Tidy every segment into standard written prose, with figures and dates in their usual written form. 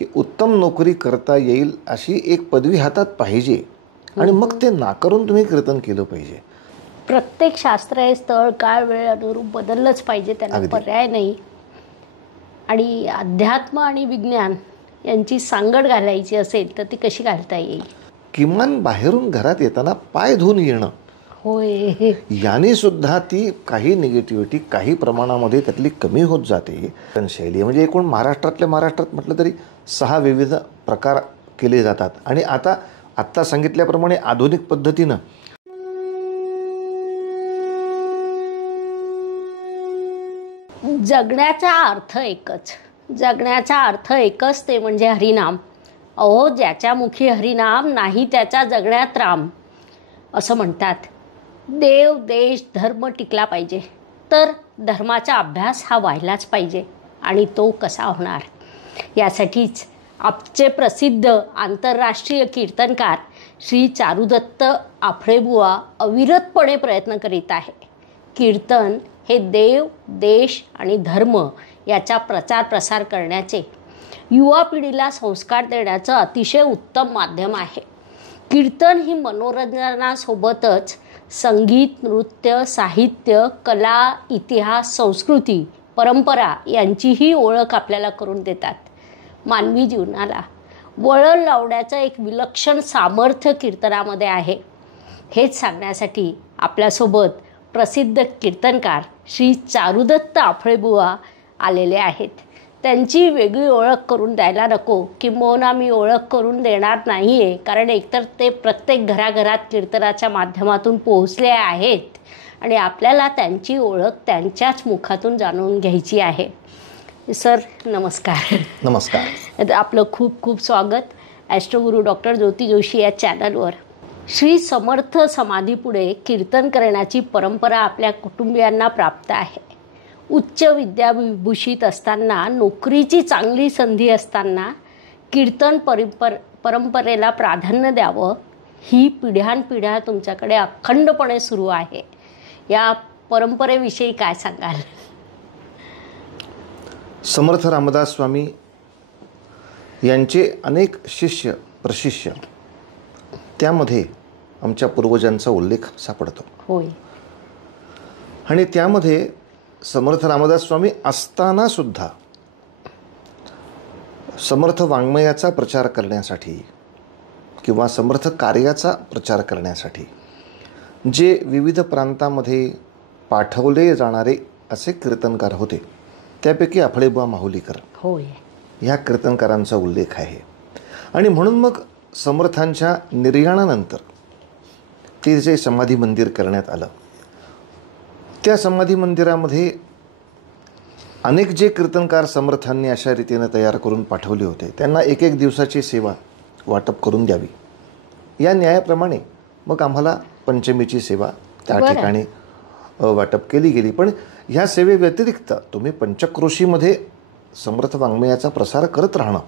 की उत्तम नोकरी करता येईल अशी एक पदवी हातात पाहिजे आणि मग ते नाकारून तुम्ही कीर्तन केलं पाहिजे. प्रत्येक शास्त्र हे स्थळ काळ वेळ अनुरूप बदललंच पाहिजे, त्याला पर्याय नाही. आणि अध्यात्म आणि विज्ञान यांची सांगड घालायची असेल तर ती कशी घालता येईल? किमान बाहेरून घरात येताना पाय धुवून येणं, होय, याने सुद्धा ती काही निगेटिव्हिटी काही प्रमाणामध्ये त्यातली कमी होत जाते. पण शैली म्हणजे एकूण महाराष्ट्रात म्हटलं तरी 6 विविध प्रकार केले जातात. आणि आत्ता सांगितल्याप्रमाणे आधुनिक पद्धतीनं जगण्याचा अर्थ एकच, ते म्हणजे हरिनाम. अहो, ज्याच्या मुखी हरिनाम नाही त्याच्या जगण्यात राम, असं म्हणतात. देव, देश, धर्म टिकला पाहिजे तर धर्माचा अभ्यास हा व्हायलाच पाहिजे. आणि तो कसा होणार? यासाठीच आमचे प्रसिद्ध आंतरराष्ट्रीय कीर्तनकार श्री चारुदत्त आफळेबुवा अविरतपणे प्रयत्न करीत आहे. कीर्तन हे देव, देश आणि धर्म याचा प्रचार प्रसार करण्याचे, युवा पिढीला संस्कार देण्याचं अतिशय उत्तम माध्यम आहे. कीर्तन ही मनोरंजनासोबतच संगीत, नृत्य, साहित्य, कला, इतिहास, संस्कृती, परंपरा यांचीही ओळख आपल्याला करून देतात. मानवी जीवनाला वळण लावण्याचं एक विलक्षण सामर्थ्य कीर्तनामध्ये आहे. हेच सांगण्यासाठी आपल्यासोबत प्रसिद्ध कीर्तनकार श्री चारुदत्त आफळेबुवा आलेले आहेत. त्यांची वेगळी ओळख करून द्यायला नको, किंबहुना मी ओळख करून देणार नाही आहे, कारण एकतर ते प्रत्येक घराघरात कीर्तनाच्या माध्यमातून पोहोचले आहेत आणि आपल्याला त्यांची ओळख त्यांच्याच मुखातून जाणून घ्यायची आहे. सर, नमस्कार. नमस्कार. आपलं खूप खूप स्वागत ॲस्ट्रोगुरू डॉक्टर ज्योती जोशी या चॅनलवर. श्री समर्थ समाधीपुढे कीर्तन करण्याची परंपरा आपल्या कुटुंबियांना प्राप्त आहे. उच्च विद्याविभूषित असताना, नोकरीची चांगली संधी असताना कीर्तन परंपरेला प्राधान्य द्यावं, ही पिढ्यानपिढ्या तुमच्याकडे अखंडपणे सुरू आहे. या परंपरेविषयी काय सांगाल? समर्थ रामदास स्वामी यांचे अनेक शिष्य प्रशिष्य, त्यामध्ये आमच्या पूर्वजांचा उल्लेख सापडतो. होय. आणि त्यामध्ये समर्थ रामदास स्वामी असताना सुद्धा समर्थ वाङ्मयाचा प्रचार करण्यासाठी किंवा समर्थ कार्याचा प्रचार करण्यासाठी जे विविध प्रांतामध्ये पाठवले जाणारे असे कीर्तनकार होते, त्यापैकी आफळेबुवा माहुलीकर होय ह्या कीर्तनकारांचा उल्लेख आहे. आणि म्हणून मग समर्थांच्या निर्याणानंतर ते जे समाधी मंदिर करण्यात आलं, त्या समाधी मंदिरामध्ये अनेक जे कीर्तनकार समर्थांनी अशा रीतीनं तयार करून पाठवले होते, त्यांना एक एक दिवसाची सेवा वाटप करून द्यावी, या न्यायाप्रमाणे मग आम्हाला पंचमीची सेवा त्या ठिकाणी वाटप केली गेली. पण ह्या सेवेव्यतिरिक्त तुम्ही पंचक्रोशीमध्ये समर्थ वाङ्मयाचा प्रसार करत राहणं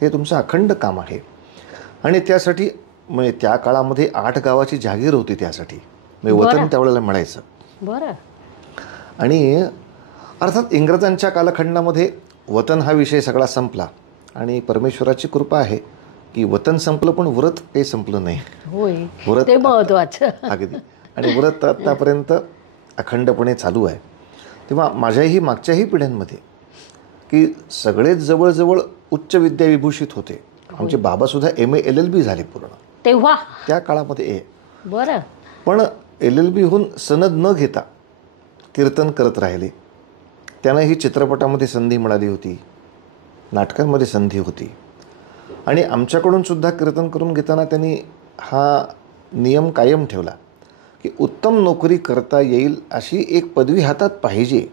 हे तुमचं अखंड काम आहे. आणि त्यासाठी म्हणजे त्या काळामध्ये 8 गावाची जागीर होती, त्यासाठी म्हणजे वतन त्यावेळेला मिळायचं. बरं. आणि अर्थात इंग्रजांच्या कालखंडामध्ये वतन हा विषय सगळा संपला आणि परमेश्वराची कृपा आहे की वतन संपलं पण व्रत काही संपलं नाही. होय, व्रत ते महत्त्वाचं. अगदी. आणि व्रत आत्तापर्यंत अखंडपणे चालू आहे. तेव्हा माझ्याही मागच्याही पिढ्यांमध्ये की सगळेच जवळजवळ उच्च विद्याविभूषित होते. आमचे बाबासुद्धा MA LLB झाले पूर्ण तेव्हा त्या काळामध्ये. बरं. पण LLB हून सनद न घेता कीर्तन करत राहिले. त्यांना ही चित्रपटामध्ये संधी मिळाली होती, नाटकांमध्ये संधी होती. आणि आमच्याकडून सुद्धा कीर्तन करून घेताना त्यांनी हा नियम कायम ठेवला की उत्तम नोकरी करता येईल अशी एक पदवी हातात पाहिजे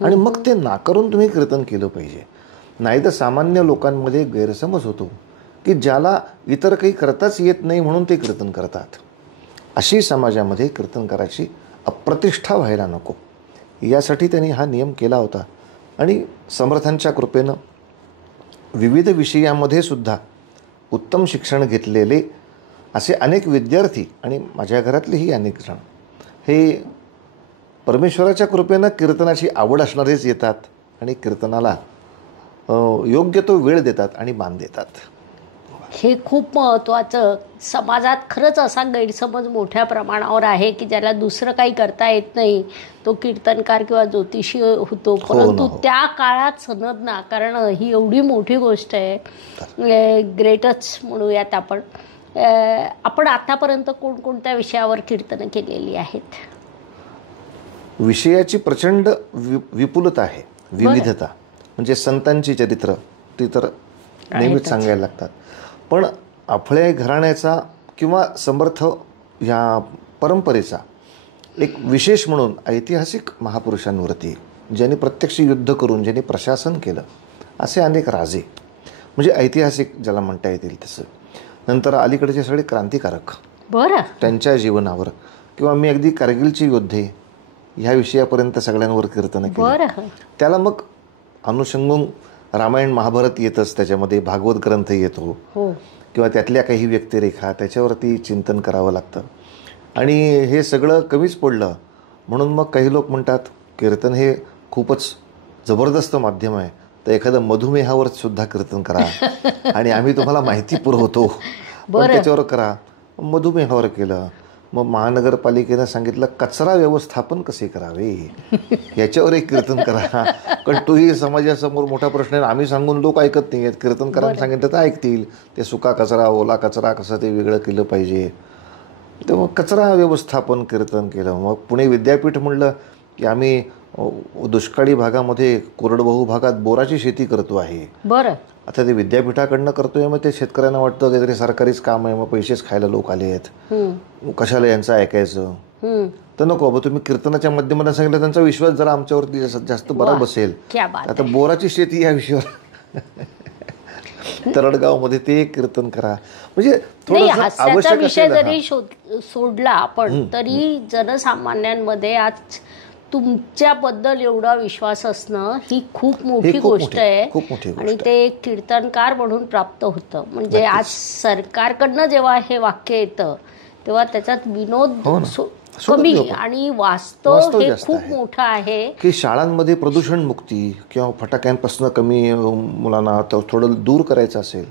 आणि मग ते नाकारून तुम्ही कीर्तन केलं पाहिजे. नाहीतर सामान्य लोकांमध्ये गैरसमज होतो की ज्याला इतर काही करताच येत नाही म्हणून ते कीर्तन करतात. अशी समाजामध्ये कीर्तनकाराची अप्रतिष्ठा व्हायला नको, यासाठी त्यांनी हा नियम केला होता. आणि समर्थांच्या कृपेनं विविध विषयामध्ये सुद्धा उत्तम शिक्षण घेतलेले असे अनेक विद्यार्थी आणि माझ्या घरातलेही अनेक जण हे परमेश्वराच्या कृपेनं कीर्तनाची आवड असणारेच येतात आणि कीर्तनाला योग्य तो वेळ देतात आणि मान देतात. हे खूप महत्त्वाचं. समाजात खरंच असा गैरसमज मोठ्या प्रमाणावर आहे की ज्याला दुसरं काही करता येत नाही तो कीर्तनकार किंवा ज्योतिषी होतो. परंतु त्या काळात सनद नाकारणं ही एवढी मोठी गोष्ट आहे. ग्रेटच म्हणूयात आपण. आपण आतापर्यंत कोणकोणत्या विषयावर कीर्तनं केलेली आहेत? विषयाची प्रचंड विपुलता आहे, विविधता. म्हणजे संतांची चरित्र ती तर नेहमीच सांगायला लागतात. पण आपल्या घराण्याचा किंवा समर्थ ह्या परंपरेचा एक विशेष म्हणून ऐतिहासिक महापुरुषांवरती, ज्यांनी प्रत्यक्ष युद्ध करून ज्यांनी प्रशासन केलं असे अनेक राजे, म्हणजे ऐतिहासिक ज्याला म्हणता येतील तसं. नंतर अलीकडचे सगळे क्रांतिकारक, बरं, त्यांच्या जीवनावर, किंवा मी अगदी कारगिलची योद्धे ह्या विषयापर्यंत सगळ्यांवर कीर्तन केलं. त्याला मग अनुषंगून रामायण महाभारत येतच, त्याच्यामध्ये भागवत ग्रंथ येतो किंवा त्यातल्या काही व्यक्तिरेखा, त्याच्यावरती चिंतन करावं लागतं. आणि हे सगळं कमीच पडलं म्हणून मग काही लोक म्हणतात कीर्तन हे खूपच जबरदस्त माध्यम आहे, तर एखादं मधुमेहावर सुद्धा कीर्तन करा आणि आम्ही तुम्हाला माहिती पुरवतो, पण त्याच्यावर करा. मधुमेहावर केलं. मग महानगरपालिकेनं सांगितलं कचरा व्यवस्थापन कसे करावे याच्यावर एक कीर्तन करा, कारण तोही समाजासमोर मोठा प्रश्न आहे. आम्ही सांगून लोक ऐकत नाही आहेत, कीर्तनकारांनी सांगितलं तर ऐकतील. ते सुका कचरा, ओला कचरा कसं ते वेगळं केलं पाहिजे, तर मग कचरा व्यवस्थापन कीर्तन केलं. मग पुणे विद्यापीठ म्हणलं की आम्ही दुष्काळी भागामध्ये, कोरडवाहू भागात बोराची शेती करतो आहे. बरं, आता ते विद्यापीठाकडनं करतोय, मग ते शेतकऱ्यांना वाटतं काहीतरी सरकारीच काम आहे, मग पैसेच खायला लोक आले आहेत, कशाला यांचं ऐकायचं. तर नको बाबा, तुम्ही कीर्तनाच्या माध्यमातून सांगितलं, त्यांचा विश्वास जरा आमच्यावरती जास्त बरा बसेल. आता बोराची शेती या विषयावर तरडगावमध्ये ते कीर्तन करा. म्हणजे हास्याचा विषय जरी सोडला आपण तरी जनसामान्यांमध्ये आज तुमच्याबद्दल एवढा विश्वास असणं ही खूप मोठी गोष्ट आहे. आणि ते एक कीर्तनकार म्हणून प्राप्त होतं. म्हणजे आज सरकारकडनं जेव्हा हे वाक्य येतं तेव्हा त्याच्यात विनोद कमी आणि वास्तव हे खूप मोठं आहे. की शाळांमध्ये प्रदूषण मुक्ती किंवा फटाक्यांपासून कमी मुलांना थोडं दूर करायचं असेल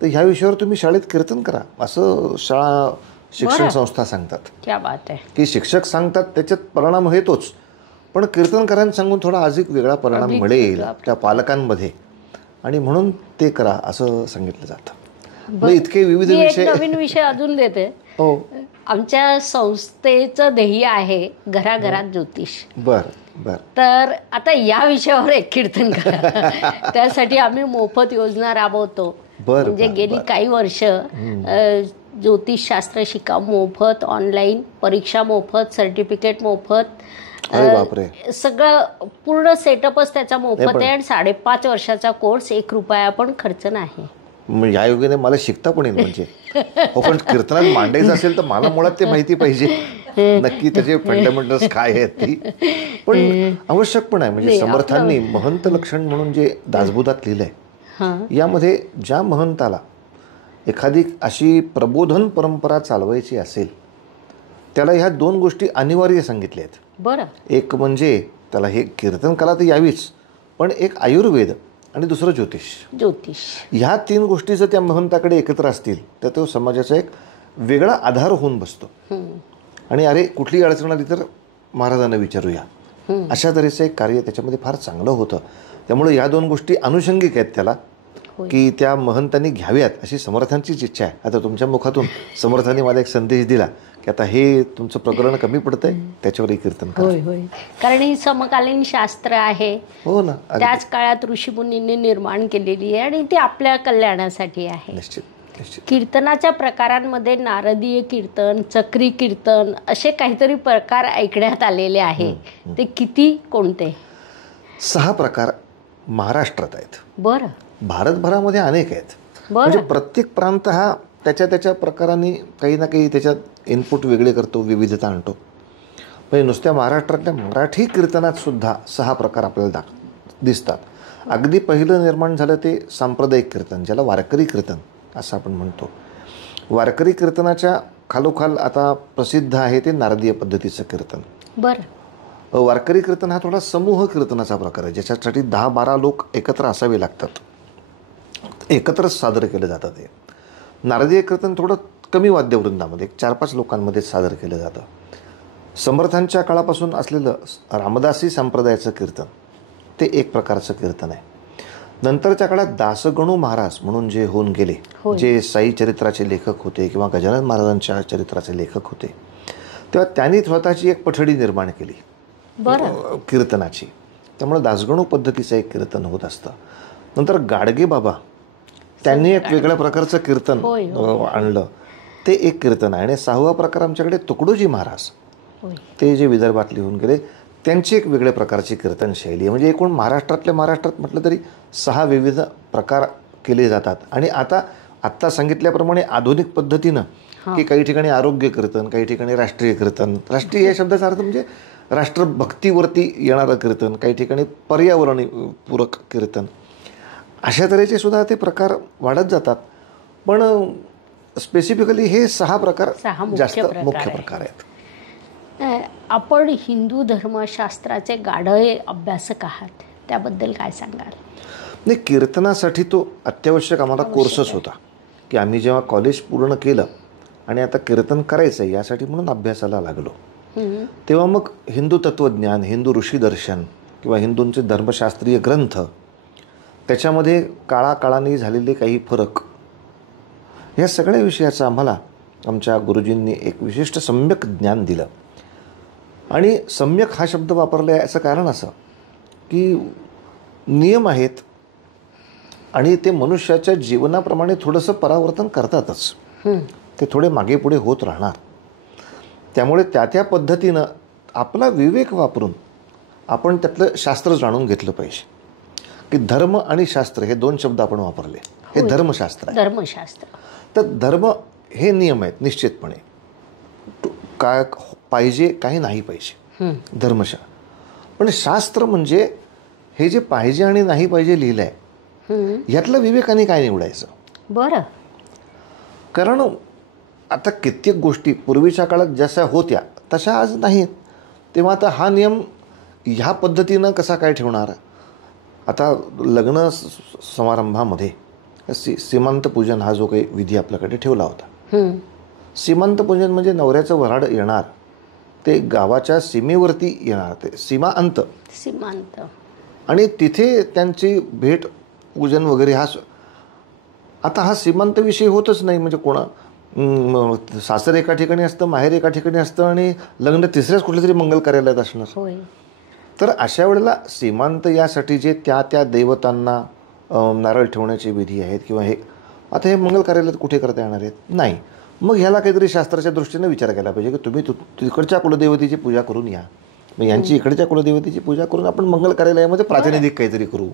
तर ह्या विषयावर तुम्ही शाळेत कीर्तन करा, असं शाळा शिक्षण संस्था सांगतात. क्या बात आहे. की शिक्षक सांगतात त्याच्यात परिणाम येतोच, पण कीर्तनकारांनी सांगून थोडा अधिक वेगळा परिणाम मिळेल त्या पालकांमध्ये, आणि म्हणून ते करा असं सांगितलं जातं. इतके विविध विषय. नवीन विषय अजून देते. हो, आमच्या संस्थेचं ध्येय आहे घराघरात ज्योतिष. बर. तर आता या विषयावर एक कीर्तन करा. त्यासाठी आम्ही मोफत योजना राबवतो. म्हणजे गेली काही वर्ष ज्योतिषशास्त्र शिका मोफत, ऑनलाईन परीक्षा मोफत, सर्टिफिकेट मोफत, सगळं पूर्ण सेटअपच त्याचा मोफत आहे. आणि 5.5 वर्षाचा कोर्स, 1 रुपया पण खर्च नाही. या योगेने मला शिकता पण येईल. म्हणजे पण कीर्तनात मांडायचं असेल तर मला मुळात ते माहिती पाहिजे नक्की त्याचे फंडामेंटल्स काय आहेत ती, पण आवश्यक पण आहे. म्हणजे समर्थांनी महंत लक्षण म्हणून जे दासबोधात लिहिलंय, यामध्ये ज्या महंताला एखादी अशी प्रबोधन परंपरा चालवायची असेल त्याला ह्या 2 गोष्टी अनिवार्य सांगितल्या आहेत. बरं, एक म्हणजे त्याला हे कीर्तन कला तर यावीच, पण एक आयुर्वेद आणि दुसरं ज्योतिष. ह्या 3 गोष्टी जर त्या महंताकडे एकत्र असतील तर तो समाजाचा एक वेगळा आधार होऊन बसतो. आणि अरे कुठली अडचण आली तर महाराजांना विचारूया, अशा तऱ्हेचं एक कार्य त्याच्यामध्ये फार चांगलं होतं. त्यामुळे या 2 गोष्टी अनुषंगिक आहेत त्याला, की त्या महंतांनी घ्याव्यात अशी समर्थांचीच इच्छा आहे. आता तुमच्या मुखातून समर्थांनी मला एक संदेश दिला की आता हे तुमचं प्रकरण कमी पडतंय, त्याच्यावरही कीर्तन करा. होय, कारण ही समकालीन शास्त्र आहे. हो ना, त्याच काळात ऋषीमुनींनी निर्माण केलेली आहे आणि ती आपल्या कल्याणासाठी आहे. निश्चित. कीर्तनाच्या प्रकारांमध्ये नारदीय कीर्तन, चक्री कीर्तन असे काहीतरी प्रकार ऐकण्यात आलेले आहे. ते किती, कोणते? 6 प्रकार महाराष्ट्रात आहेत. बरं. भारतभरामध्ये अनेक आहेत. म्हणजे प्रत्येक प्रांत हा त्याच्या प्रकाराने काही ना काही त्याच्यात इनपुट वेगळे करतो, विविधता आणतो. म्हणजे नुसत्या महाराष्ट्रातल्या मराठी कीर्तनात सुद्धा 6 प्रकार आपल्याला दिसतात. अगदी पहिलं निर्माण झालं ते सांप्रदायिक कीर्तन, ज्याला वारकरी कीर्तन असं आपण म्हणतो. वारकरी कीर्तनाच्या खालोखाल आता प्रसिद्ध आहे ते नारदीय पद्धतीचं कीर्तन. बरं. वारकरी कीर्तन हा थोडा समूह कीर्तनाचा प्रकार आहे, ज्याच्यासाठी 10-12 लोक एकत्र असावे लागतात, एकत्रच सादर केलं जातं. ते नारदीय कीर्तन थोडं कमी वाद्यवृंदामध्ये 4-5 लोकांमध्ये सादर केलं जातं. समर्थांच्या काळापासून असलेलं रामदासी संप्रदायाचं कीर्तन ते एक प्रकारचं कीर्तन आहे. नंतरच्या काळात दासगणू महाराज म्हणून जे होऊन गेले, जे साई चरित्राचे लेखक होते किंवा गजानन महाराजांच्या चरित्राचे लेखक होते, तेव्हा त्यांनी स्वतःची एक पठडी निर्माण केली कीर्तनाची. त्यामुळे दासगणू पद्धतीचं एक कीर्तन होत असतं. नंतर गाडगे बाबा त्यांनी एक वेगळ्या प्रकारचं कीर्तन आणलं, ते एक कीर्तन आहे. आणि 6वा प्रकार आमच्याकडे तुकडोजी महाराज, ते जे विदर्भात लिहून गेले, त्यांची एक वेगळ्या प्रकारची कीर्तन शैली आहे. म्हणजे एकूण महाराष्ट्रात म्हटलं तरी 6 विविध प्रकार केले जातात. आणि आत्ता सांगितल्याप्रमाणे आधुनिक पद्धतीनं की काही ठिकाणी आरोग्य कीर्तन, काही ठिकाणी राष्ट्रीय कीर्तन, राष्ट्रीय या शब्दाचा अर्थ म्हणजे राष्ट्रभक्तीवरती येणारं कीर्तन, काही ठिकाणी पर्यावरणपूरक कीर्तन, अशा तऱ्हेचे सुद्धा ते प्रकार वाढत जातात. पण स्पेसिफिकली हे 6 प्रकार जास्त मुख्य प्रकार आहेत. आपण हिंदू धर्मशास्त्राचे गाढे अभ्यासक आहात, त्याबद्दल काय सांगाल? नाही, कीर्तनासाठी तो अत्यावश्यक आम्हाला कोर्सच होता की आम्ही जेव्हा कॉलेज पूर्ण केलं आणि आता कीर्तन करायचं आहे यासाठी म्हणून अभ्यासाला लागलो, तेव्हा मग हिंदू तत्त्वज्ञान, हिंदू ऋषीदर्शन किंवा हिंदूंचे धर्मशास्त्रीय ग्रंथ, त्याच्यामध्ये काळाकाळाने झालेले काही फरक, या सगळ्या विषयाचं आम्हाला आमच्या गुरुजींनी एक विशिष्ट सम्यक ज्ञान दिलं. आणि सम्यक हा शब्द वापरला याचं कारण असं की नियम आहेत आणि ते मनुष्याच्या जीवनाप्रमाणे थोडंसं परावर्तन करतातच, ते थोडे मागे पुढे होत राहणार. त्यामुळे त्या पद्धतीनं आपला विवेक वापरून आपण त्यातलं शास्त्र जाणून घेतलं पाहिजे. की धर्म आणि शास्त्र हे 2 शब्द आपण वापरले, हे धर्मशास्त्र आहे. धर्मशास्त्र तर धर्म हे नियम आहेत निश्चितपणे, काय पाहिजे काही नाही पाहिजे, धर्मशास्त्र. पण शास्त्र म्हणजे हे जे पाहिजे आणि नाही पाहिजे लिहिलं आहे, यातलं विवेकाने काय निवडायचं. बरं, कारण आता कित्येक गोष्टी पूर्वीच्या काळात जशा होत्या तशा आज नाहीत. तेव्हा आता हा नियम ह्या पद्धतीनं कसा काय ठेवणार. आता लग्न समारंभामध्ये सीमांत पूजन हा जो काही विधी आपल्याकडे ठेवला होता, सीमांत पूजन म्हणजे नवऱ्याचं वऱ्हाड येणार ते गावाच्या सीमेवरती येणार, ते सीमांत, आणि तिथे त्यांची भेट पूजन वगैरे आता हा सीमांत विषय होतच नाही. म्हणजे सासर एका ठिकाणी असतं, माहेर एका ठिकाणी असतं आणि लग्न तिसऱ्याच कुठल्या तरी मंगल कार्यालयात असणार. तर अशा वेळेला सीमांत यासाठी जे त्या देवतांना नारळ ठेवण्याची विधी आहेत किंवा हे आता हे मंगल कार्यालयात कुठे करता येणार आहेत, नाही. मग ह्याला काहीतरी शास्त्राच्या दृष्टीने विचार केला पाहिजे की तुम्ही तिकडच्या कुलदेवतेची पूजा करून या, मग यांची इकडच्या कुलदेवतेची पूजा करून आपण मंगल कार्यालयामध्ये प्रातिनिधिक काहीतरी करू.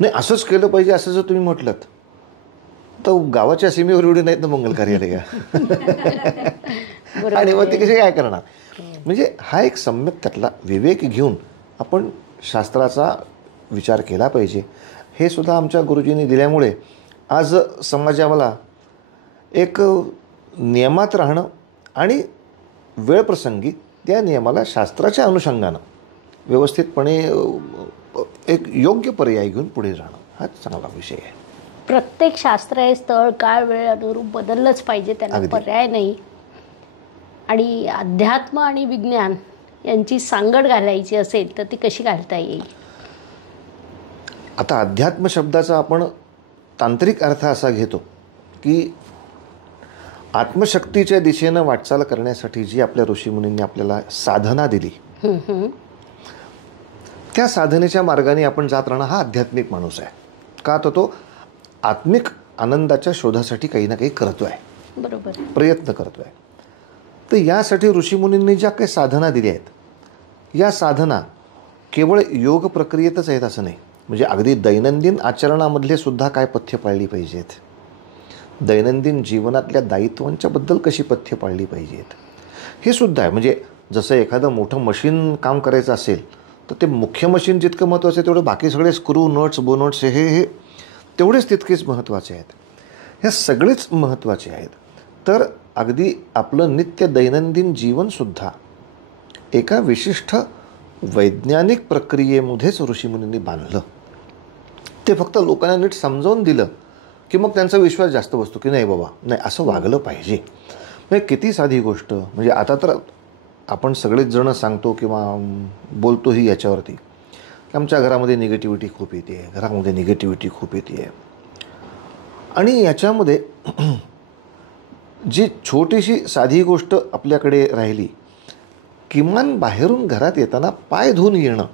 नाही, असंच केलं पाहिजे असं जर तुम्ही म्हटलं तर गावाच्या सीमेवर एवढी नाहीत ना मंगल कार्यालय आणि मग ते कसे काय करणार. म्हणजे हा एक सम्यक त्यातला विवेक घेऊन आपण शास्त्राचा विचार केला पाहिजे. हे सुद्धा आमच्या गुरुजींनी दिल्यामुळे आज समाजाला एक नियमात राहणं आणि वेळप्रसंगी त्या नियमाला शास्त्राच्या अनुषंगानं व्यवस्थितपणे एक योग्य पर्याय घेऊन पुढे जाणं हा चांगला विषय आहे. प्रत्येक शास्त्र हे स्थळ काळ वेळ अनुरूप बदललंच पाहिजे, त्याला पर्याय नाही. आणि अध्यात्म आणि विज्ञान यांची सांगड घालायची असेल तर ती कशी घालता येईल. आता अध्यात्म शब्दाचा आपण तांत्रिक अर्थ असा घेतो की आत्मशक्तीच्या दिशेनं वाटचाल करण्यासाठी जी आपल्या ऋषीमुनींनी आपल्याला साधना दिली, त्या साधनेच्या मार्गाने आपण जात राहणं हा आध्यात्मिक माणूस आहे. का तर तो आत्मिक आनंदाच्या शोधासाठी काही ना काही करतो आहे, बरोबर, प्रयत्न करतो आहे. तर यासाठी ऋषीमुनींनी ज्या काही साधना दिल्या आहेत, या साधना केवळ योग प्रक्रियेतच आहेत असं नाही. म्हणजे अगदी दैनंदिन आचरणामधले सुद्धा काय पथ्य पाळली पाहिजेत, दैनंदिन जीवनातल्या दायित्वांच्याबद्दल कशी पथ्य पाळली पाहिजेत, हे सुद्धा आहे. म्हणजे जसं एखादं मोठं मशीन काम करायचं असेल तर ते मुख्य मशीन जितकं महत्त्वाचं आहे तेवढं बाकी सगळे स्क्रू नट्स बोनट्स हे तेवढेच तितकेच महत्त्वाचे आहेत. हे सगळेच महत्त्वाचे आहेत. तर अगदी आपलं नित्य दैनंदिन जीवनसुद्धा एका विशिष्ट वैज्ञानिक प्रक्रियेमध्येच ऋषीमुनींनी बांधलं. ते फक्त लोकांना नीट समजावून दिलं की मग त्यांचा विश्वास जास्त बसतो की नाही बाबा, नाही असं वागलं पाहिजे. म्हणजे किती साधी गोष्ट. म्हणजे आता तर आपण सगळेच जण सांगतो किंवा बोलतोही याच्यावरती की आमच्या घरामध्ये निगेटिव्हिटी खूप येते, घरामध्ये निगेटिव्हिटी खूप येते. आणि याच्यामध्ये जी छोटीशी साधी गोष्ट आपल्याकडे राहिली, किमान बाहेरून घरात येताना पाय धुवून येणं,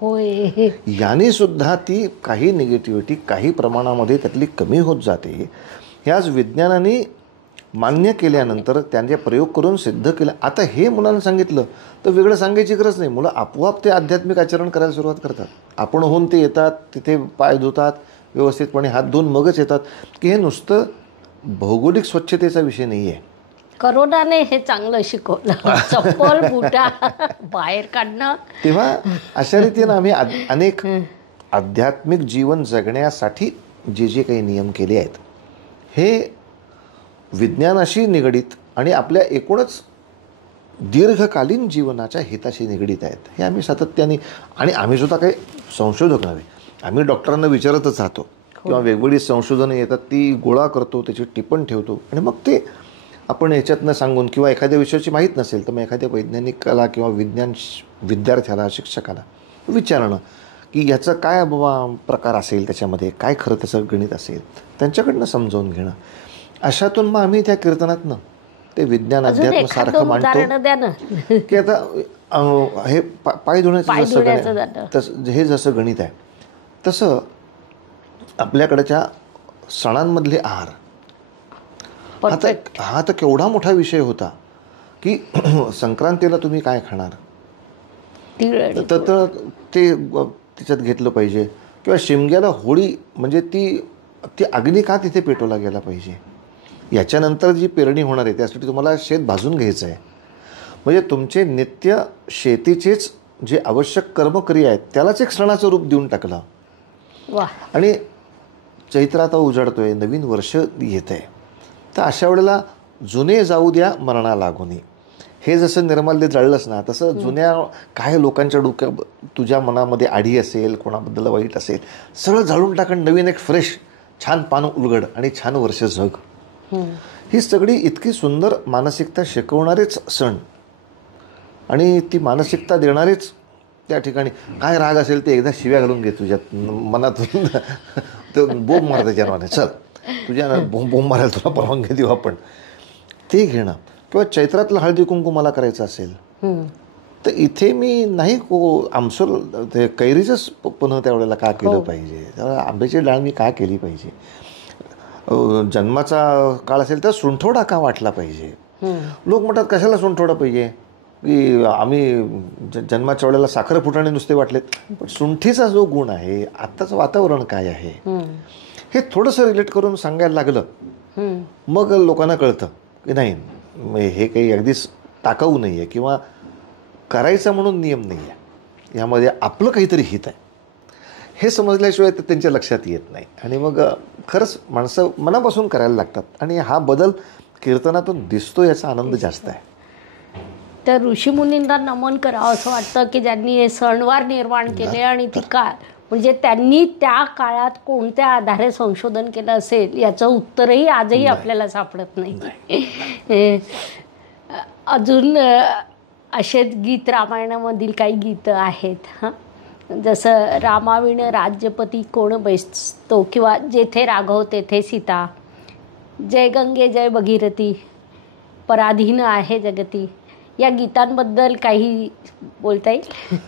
होय, याने सुद्धा ती काही निगेटिव्हिटी काही प्रमाणामध्ये त्यातली कमी होत जाते. ह्याच विज्ञानाने मान्य केल्यानंतर त्यांचे प्रयोग करून सिद्ध केलं. आता हे मुलांना सांगितलं तर वेगळं सांगायची गरज नाही. मुलं आपोआप ते आध्यात्मिक आचरण करायला सुरुवात करतात. आपण होऊन ते येतात, तिथे पाय धुतात, व्यवस्थितपणे हात धुवून मगच येतात. की हे नुसतं भौगोलिक स्वच्छतेचा विषय नाही आहे. करोनाने हे चांगलं शिकवलं. चप्पल बुटा बाहेर काढणं. तेव्हा अशा रीतीनं आम्ही अनेक आध्यात्मिक जीवन जगण्यासाठी जे जे काही नियम केले आहेत हे विज्ञानाशी निगडीत आणि आपल्या एकूणच दीर्घकालीन जीवनाच्या हिताशी निगडीत आहेत. हे आम्ही सातत्याने, आणि आम्ही सुद्धा काही संशोधक नव्हे, आम्ही डॉक्टरांना विचारतच राहतो किंवा वेगवेगळी संशोधनं येतात ती गोळा करतो, त्याची टिप्पण ठेवतो आणि मग ते आपण याच्यातनं सांगून, किंवा एखाद्या विषयाची माहीत नसेल तर मग एखाद्या वैज्ञानिकाला किंवा विज्ञान विद्यार्थ्याला, शिक्षकाला विचारणं की याचं काय बाबा प्रकार असेल, त्याच्यामध्ये काय खरं त्याचं गणित असेल, त्यांच्याकडनं समजावून घेणं. अशातून मग आम्ही त्या कीर्तनातनं ते विज्ञान अध्यात्म सारखं मांडतो की आता हे पाय धुण्याचं जसं हे जसं गणित आहे तसं आपल्याकडच्या सणांमधले आहार, हा तर केवढा मोठा विषय होता की संक्रांतीला तुम्ही काय खाणार, तर ते त्याच्यात घेतलं पाहिजे. किंवा शिमग्याला होळी म्हणजे ती अग्नी का तिथे पेटवला गेला पाहिजे. याच्यानंतर जी पेरणी होणार आहे त्यासाठी तुम्हाला शेत भाजून घ्यायचं आहे. म्हणजे तुमचे नित्य शेतीचेच जे आवश्यक कर्मक्रिया आहेत त्यालाच एक सणाचं रूप देऊन टाकलं. आणि चैत्र आता उजाडतोय, नवीन वर्ष येत आहे, तर अशा वेळेला जुने जाऊ द्या मरणा लागून, हे जसं निर्माल्य जाळलंच ना तसं जुन्या काय लोकांच्या डोक्यात तुझ्या मनामध्ये आढी असेल, कोणाबद्दल वाईट असेल, सगळं जाळून टाकून नवीन एक फ्रेश छान पान उलगड आणि छान वर्ष जग. ही सगळी इतकी सुंदर मानसिकता शिकवणारेच सण आणि ती मानसिकता देणारेच त्या ठिकाणी. काय राग असेल ते एकदा शिव्या घालून घे तुझ्यात मनातून, तो बोंब मार त्याच्या मनाने, चल तुझ्या बोंब मारायला तुला परवानगी देऊ आपण, ते घेणं. किंवा चैत्रातलं हळदी कुंकू मला करायचं असेल तर इथे मी नाही आमसूल ते कैरीचंच पुन्हा त्यावेळेला का केलं पाहिजे, त्यावेळेला आंब्याची डाळ मी का केली पाहिजे, जन्माचा काळ असेल तर सुंठवडा का वाटला पाहिजे. लोक म्हणतात कशाला सुंठवडा पाहिजे, की आम्ही जन्माच्या वेळेला साखर फुटाणे नुसते वाटलेत, पण सुंठीचा जो गुण आहे, आत्ताचं वातावरण काय आहे, हे थोडंसं रिलेट करून सांगायला लागलं मग लोकांना कळतं की नाही हे काही अगदीच टाकाऊ नाही आहे किंवा करायचं म्हणून नियम नाही आहे, यामध्ये आपलं काहीतरी हित आहे, हे समजल्याशिवाय तर त्यांच्या लक्षात येत नाही. आणि मग खरंच माणसं मनापासून करायला लागतात आणि हा बदल कीर्तनातून दिसतो, याचा आनंद जास्त आहे. तर ऋषीमुनींना नमन करावं असं वाटतं की ज्यांनी हे सणवार निर्माण केले आणि ती काळ म्हणजे त्यांनी त्या काळात कोणत्या आधारे संशोधन केलं असेल याचं उत्तरही आजही आपल्याला सापडत नाही. अजून असेच गीत रामायणामधील काही गीतं आहेत. हां, जसं रामाविण राज्यपती कोण बैसतो किंवा जेथे राघव तेथे सीता, जय गंगे जय भगीरथी, पराधीन आहे जगती, या गीतांबद्दल काही बोलता येईल?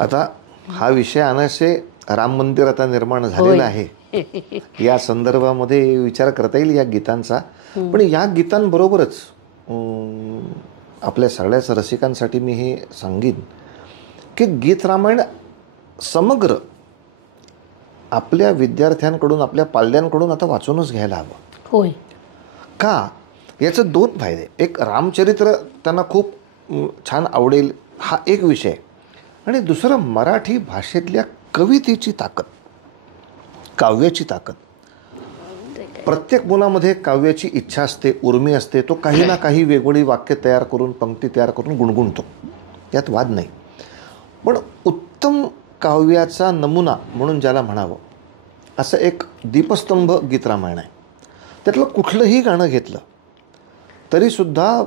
आता हा विषय अनाशे राम मंदिर आता निर्माण झालेलं आहे, या संदर्भामध्ये विचार करता येईल या गीतांचा. पण या गीतांबरोबरच आपल्या सगळ्याच रसिकांसाठी मी हे सांगीन की गीत रामायण समग्र आपल्या विद्यार्थ्यांकडून, आपल्या पाल्यांकडून आता वाचूनच घ्यायला हवं. होय का, याचं दोन फायदे. एक, रामचरित्र त्यांना खूप छान आवडेल हा एक विषय, आणि दुसरं मराठी भाषेतल्या कवितेची ताकद, काव्याची ताकद. प्रत्येक मुलामध्ये काव्याची इच्छा असते, उर्मी असते, तो काही ना काही वेगवेगळी वाक्य तयार करून, पंक्ती तयार करून गुणगुणतो. यात वाद नाही. पण उत्तम काव्याचा नमुना म्हणून ज्याला म्हणावं असं एक दीपस्तंभ गीत रामायण आहे. त्यातलं कुठलंही गाणं घेतलं तरीसुद्धा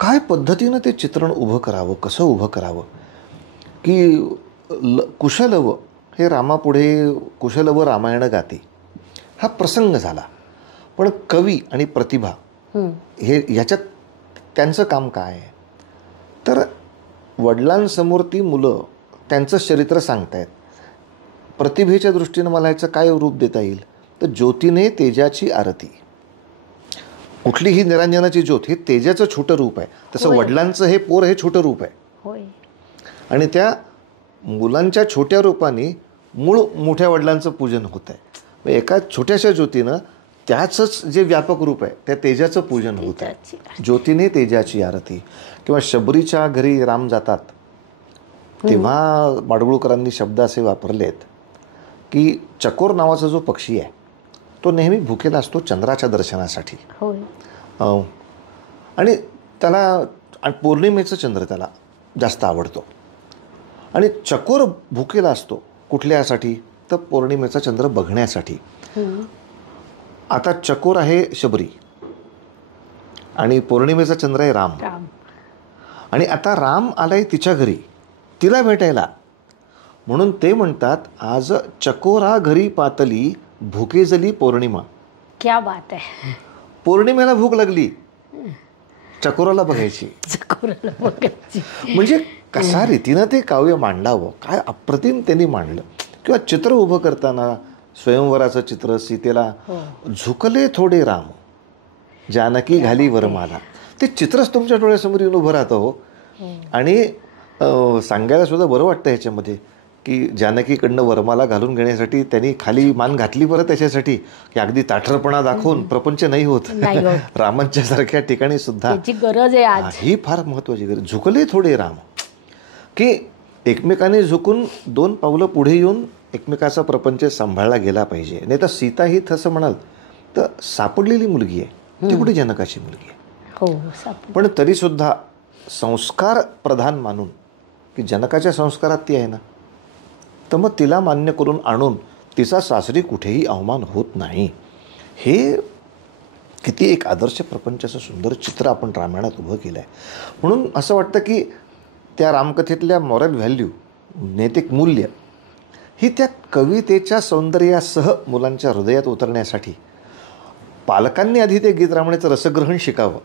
काय पद्धतीनं ते चित्रण उभं करावं, कसं उभं करावं की कुशलव हे रामापुढे कुशलव रामायण गाते हा प्रसंग झाला. पण कवी आणि प्रतिभा हे ह्याच्यात त्यांचं काम काय आहे तर वडिलांसमोर ती मुलं त्यांचं चरित्र सांगतायत. प्रतिभेच्या दृष्टीनं मला ह्याचं काय रूप देता येईल तर ज्योतीने तेजाची आरती. कुठलीही निरांजनाची ज्योत हे तेजाचं छोटं रूप आहे. तसं वडिलांचं हे पोर हे छोटं रूप आहे. आणि त्या मुलांच्या छोट्या रूपाने मूळ मोठ्या वडिलांचं पूजन होत आहे. एका छोट्याशा ज्योतीनं त्याचंच जे व्यापक रूप आहे त्या तेजाचं पूजन होत आहे. ज्योतीने तेजाची आरती. किंवा शबरीच्या घरी राम जातात तेव्हा माडगुळकरांनी शब्द असे वापरलेत की चकोर नावाचा जो पक्षी आहे तो नेहमी भुकेला असतो चंद्राच्या दर्शनासाठी. आणि त्याला पौर्णिमेचं चंद्र त्याला जास्त आवडतो. आणि चकोर भुकेला असतो कुठल्यासाठी तर पौर्णिमेचा चंद्र बघण्यासाठी. आता चकोर आहे शबरी आणि पौर्णिमेचा चंद्र आहे राम. आणि आता राम आलाय तिच्या घरी तिला भेटायला म्हणून ते म्हणतात आज चकोरा घरी पातली भुकेजली पौर्णिमा. क्या बात आहे. पौर्णिमेला भूक लागली चकोराला बघायची. म्हणजे कसा रीतीनं ते काव्य मांडावं काय अप्रतिम त्यांनी मांडलं. किंवा चित्र उभं करताना स्वयंवराचं चित्र सीतेला झुकले थोडे राम जानकी घाली वरमाला ते चित्रच तुमच्या डोळ्यासमोर येऊन उभं राहतं हो. आणि सांगायला सुद्धा बरं वाटतं ह्याच्यामध्ये की जानकीकडनं वरमाला घालून घेण्यासाठी त्यांनी खाली मान घातली बरं त्याच्यासाठी की अगदी ताठरपणा दाखवून प्रपंच नाही होत. रामांच्या सारख्या ठिकाणी सुद्धा गरज आहे ही फार महत्वाची गरज. झुकले थोडे राम की एकमेकाने झुकून 2 पावलं पुढे येऊन एकमेकाचा प्रपंच सांभाळला गेला पाहिजे. नाही तर सीता ही तसं म्हणाल तर सापडलेली मुलगी आहे ती कुठे जनकाची मुलगी आहे. पण तरीसुद्धा संस्कार प्रधान मानून की जनकाच्या संस्कारात ती आहे ना तर मग तिला मान्य करून आणून तिचा सासरी कुठेही अवमान होत नाही. हे किती एक आदर्श प्रपंचाचं सुंदर चित्र आपण रामायणात उभं केलं आहे. म्हणून असं वाटतं की त्या रामकथेतल्या मॉरल व्हॅल्यू नैतिक मूल्य ही त्या कवितेच्या सौंदर्यासह मुलांच्या हृदयात उतरण्यासाठी पालकांनी आधी ते गीत रामायणाचं रसग्रहण शिकावं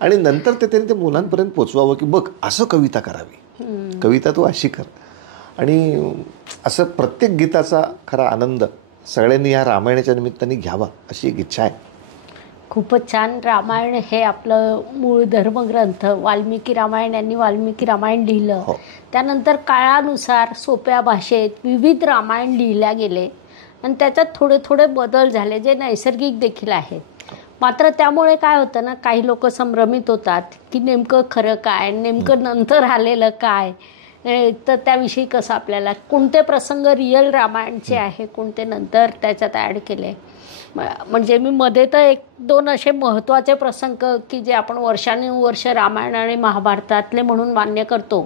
आणि नंतर त्यांनी ते मुलांपर्यंत पोचवावं की बघ असं कविता करावी. कविता तू अशी कर. आणि असं प्रत्येक गीताचा खरा आनंद सगळ्यांनी या रामायणाच्या निमित्ताने घ्यावा अशी एक इच्छा आहे. खूपच छान. रामायण हे आपलं मूळ धर्मग्रंथ. वाल्मिकी रामायण यांनी वाल्मिकी रामायण लिहिलं. त्यानंतर काळानुसार सोप्या भाषेत विविध रामायण लिहिल्या गेले आणि त्याच्यात थोडे थोडे बदल झाले जे नैसर्गिक देखील आहेत. मात्र त्यामुळे काय होतं ना काही लोक संभ्रमित होतात की नेमकं खरं काय नेमकं नंतर आलेलं काय तर त्याविषयी कसं आपल्याला कोणते प्रसंग रिअल रामायणचे आहे कोणते नंतर त्याच्यात ॲड केले. म्हणजे मी मध्ये तर 1-2 असे महत्त्वाचे प्रसंग की जे आपण वर्षानुवर्ष रामायण आणि महाभारतातले म्हणून मान्य करतो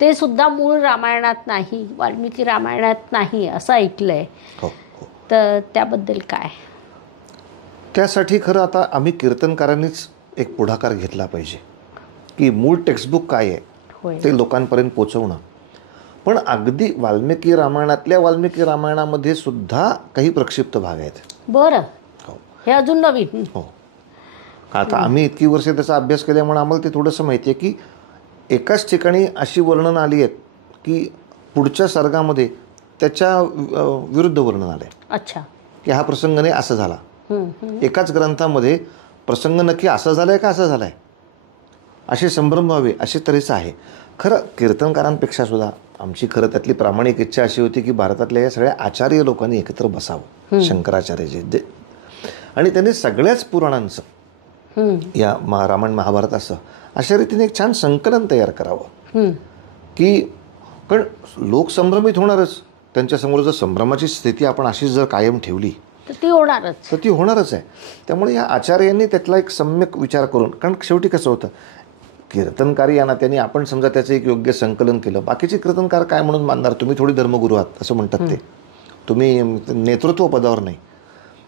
ते सुद्धा मूळ रामायणात नाही वाल्मिकी रामायणात नाही असं ऐकलं आहे. तर त्याबद्दल काय. त्यासाठी खरं आता आम्ही कीर्तनकारांनीच एक पुढाकार घेतला पाहिजे की मूळ टेक्स्टबुक काय आहे ते लोकांपर्यंत पोचवणं. पण अगदी वाल्मिकी रामायणातल्या वाल्मिकी रामायणामध्ये सुद्धा काही प्रक्षिप्त भाग आहेत. बरं. हे अजून नवीन. हो. आता आम्ही इतकी वर्ष त्याचा अभ्यास केल्यामुळे आम्हाला ते थोडंसं माहिती आहे की एकाच ठिकाणी अशी वर्णनं आली आहेत की पुढच्या सर्गामध्ये त्याच्या विरुद्ध वर्णन आलं आहे. अच्छा. की हा प्रसंग नाही असं झाला. एकाच ग्रंथामध्ये प्रसंग नक्की असा झाला आहे का असा झाला आहे असे संभ्रम व्हावे असे तऱ्हेचं आहे. खरं कीर्तनकारांपेक्षा सुद्धा आमची खरं त्यातली प्रामाणिक इच्छा अशी होती की भारतातल्या या सगळ्या आचार्य लोकांनी एकत्र बसावं. शंकराचार्यचे आणि त्यांनी सगळ्याच पुराणांचं या रामायण महाभारताचं अशा रीतीने एक छान संकलन तयार करावं की कारण लोक संभ्रमित होणारच. त्यांच्यासमोर जर संभ्रमाची स्थिती आपण अशीच जर कायम ठेवली तर ती होणारच आहे. त्यामुळे या आचार्यांनी त्यातला एक सम्यक विचार करून कारण शेवटी कसं होतं कीर्तनकार या नात्याने आपण समजा त्याचं एक योग्य संकलन केलं, बाकीचे कीर्तनकार काय म्हणून मानणार, तुम्ही थोडी धर्मगुरू आहात असं म्हणतात ते, तुम्ही नेतृत्व पदावर नाही.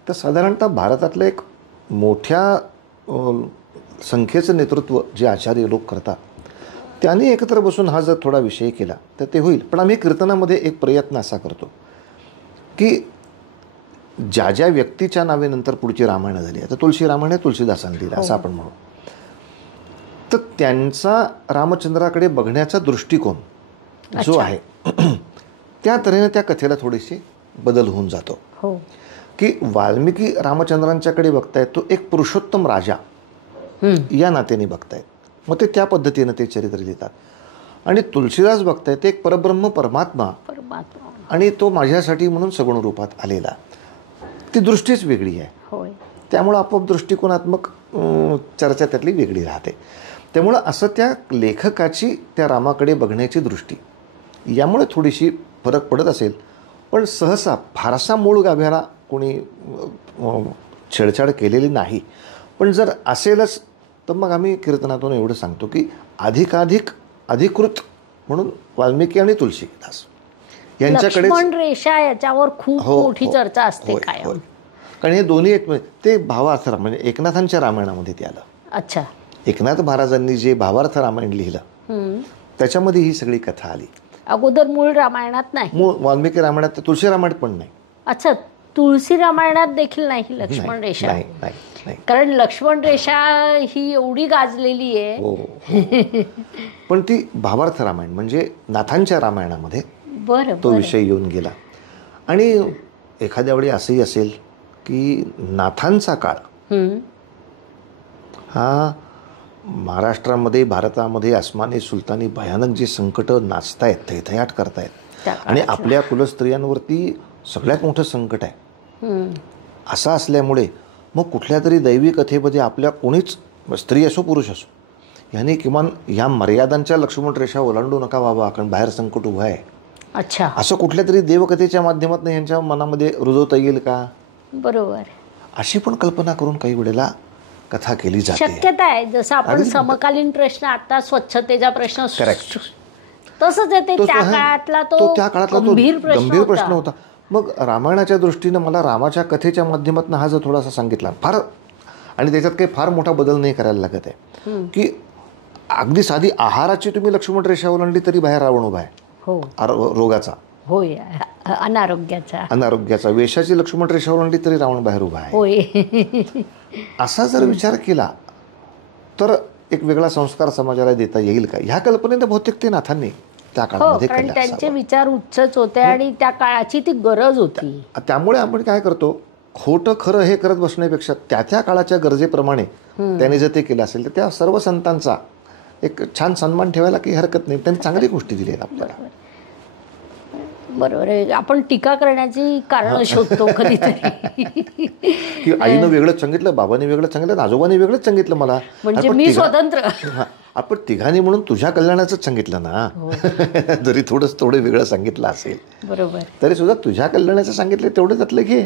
तर साधारणतः भारतातलं एक मोठ्या संख्येचं नेतृत्व जे आचार्य लोक करतात, त्यांनी एकत्र बसून हा जर थोडा विषय केला तर ते होईल. पण आम्ही कीर्तनामध्ये एक प्रयत्न असा करतो की ज्या ज्या व्यक्तीच्या नावेनंतर पुढची रामायणं झाली, आता तुळशी रामायण हे तुळशीदासांनी लिहिलं असं आपण म्हणू, तर त्यांचा रामचंद्राकडे बघण्याचा दृष्टिकोन जो आहे त्या तऱ्हेने त्या कथेला थोडीशी बदल होऊन जातो. की वाल्मिकी रामचंद्रांच्याकडे बघतायत तो एक पुरुषोत्तम राजा या नात्याने बघतायत, मग ते त्या पद्धतीनं ते चरित्र लिहितात. आणि तुळशीदास बघतायत ते एक परब्रह्म परमात्मा आणि तो माझ्यासाठी म्हणून सगुण रूपात आलेला, ती दृष्टीच वेगळी आहे. त्यामुळं आपोआप दृष्टिकोनात्मक चर्चा त्यातली वेगळी राहते. त्यामुळं असं त्या लेखकाची त्या रामाकडे बघण्याची दृष्टी यामुळे थोडीशी फरक पडत असेल, पण सहसा फारसा मूळ गाभ्याला कोणी छेडछाड केलेली नाही. पण जर असेलच तर मग आम्ही कीर्तनातून एवढं सांगतो की अधिकाधिक अधिकृत म्हणून वाल्मिकी आणि तुळशीदास यांच्याकडे रेषा याच्यावर खूप मोठी चर्चा असते कायम. कारण हे दोन्ही एक ते भावार्थ म्हणजे एकनाथांच्या रामायणामध्ये ते आलं. अच्छा. एकनाथ महाराजांनी जे भावार्थ रामायण लिहिलं त्याच्यामध्ये ही सगळी कथा आली. अगोदर मूळ रामायणात नाही, मूळ वाल्मिकी रामायणात, तुळशी रामायणात पण नाही. अच्छा, तुळशी रामायणात देखील नाही लक्ष्मण रेषा. नाही, कारण लक्ष्मण रेषा ही एवढी गाजलेली आहे. पण ती भावार्थ रामायण म्हणजे नाथांच्या रामायणामध्ये तो विषय येऊन गेला. आणि एखाद्या वेळी असंही असेल की नाथांचा काळ हा महाराष्ट्रामध्ये भारतामध्ये अस्मानी सुलतानी भयानक जी संकट नाचतायत, थैथयाट करतायत आणि आपल्या कुलस्त्रियांवरती सगळ्यात मोठं संकट आहे. असं असल्यामुळे मग कुठल्या तरी दैवी कथेमध्ये आपल्या कोणीच स्त्री असो पुरुष असो यांनी किमान ह्या मर्यादांच्या लक्ष्मण रेषा ओलांडू नका बाबा, कारण बाहेर संकट उभं आहे. अच्छा. असं कुठल्या तरी देवकथेच्या माध्यमातून यांच्या मनामध्ये रुजवता येईल का? बरोबर. अशी पण कल्पना करून काही वेळेला कथा केली जाते. शक्यता आहे. जसं आपण समकालीन प्रश्न आता स्वच्छतेचा प्रश्न तसंच येते, त्या काळातला तो गंभीर प्रश्न होता. मग रामायणाच्या दृष्टीनं मला रामाच्या कथेच्या माध्यमातून हा जर थोडासा सांगितला फार, आणि त्याच्यात काही फार मोठा बदल नाही करायला लागत आहे की अगदी साधी आहाराची तुम्ही लक्ष्मण रेषा ओलांडली तरी बाहेर रावण उभा आहे रोगाचा, होय, अनारोग्याचा. वेशाची लक्ष्मण रेषा ओलांडली तरी रावण बाहेर उभा आहे. असा जर विचार केला तर एक वेगळा संस्कार समाजाला देता येईल का, ह्या कल्पनेने बहुतेक ते नाथांनी त्या काळामध्ये कारण त्यांचे विचार उच्चच होते आणि त्या काळाची ती गरज होती. त्यामुळे आपण काय करतो, खोटं खरं हे करत बसण्यापेक्षा त्या त्या काळाच्या गरजेप्रमाणे त्याने जर ते केलं असेल तर त्या सर्व संतांचा एक छान सन्मान ठेवायला काही हरकत नाही. त्यांनी चांगली गोष्टी दिल्या आपल्याला. बरोबर आहे. आपण टीका करण्याची कारण शोधतो कधीतरी की आईनं वेगळंच सांगितलं, बाबांनी वेगळंच सांगितलं, आजोबांनी वेगळंच सांगितलं मला, म्हणजे मी स्वतंत्र. आपण तिघांनी म्हणून तुझ्या कल्याणाचंच सांगितलं ना. जरी थोडं वेगळं सांगितलं असेल बरोबर तरी सुद्धा तुझ्या कल्याणाचं सांगितलं तेवढं त्यातलं घे,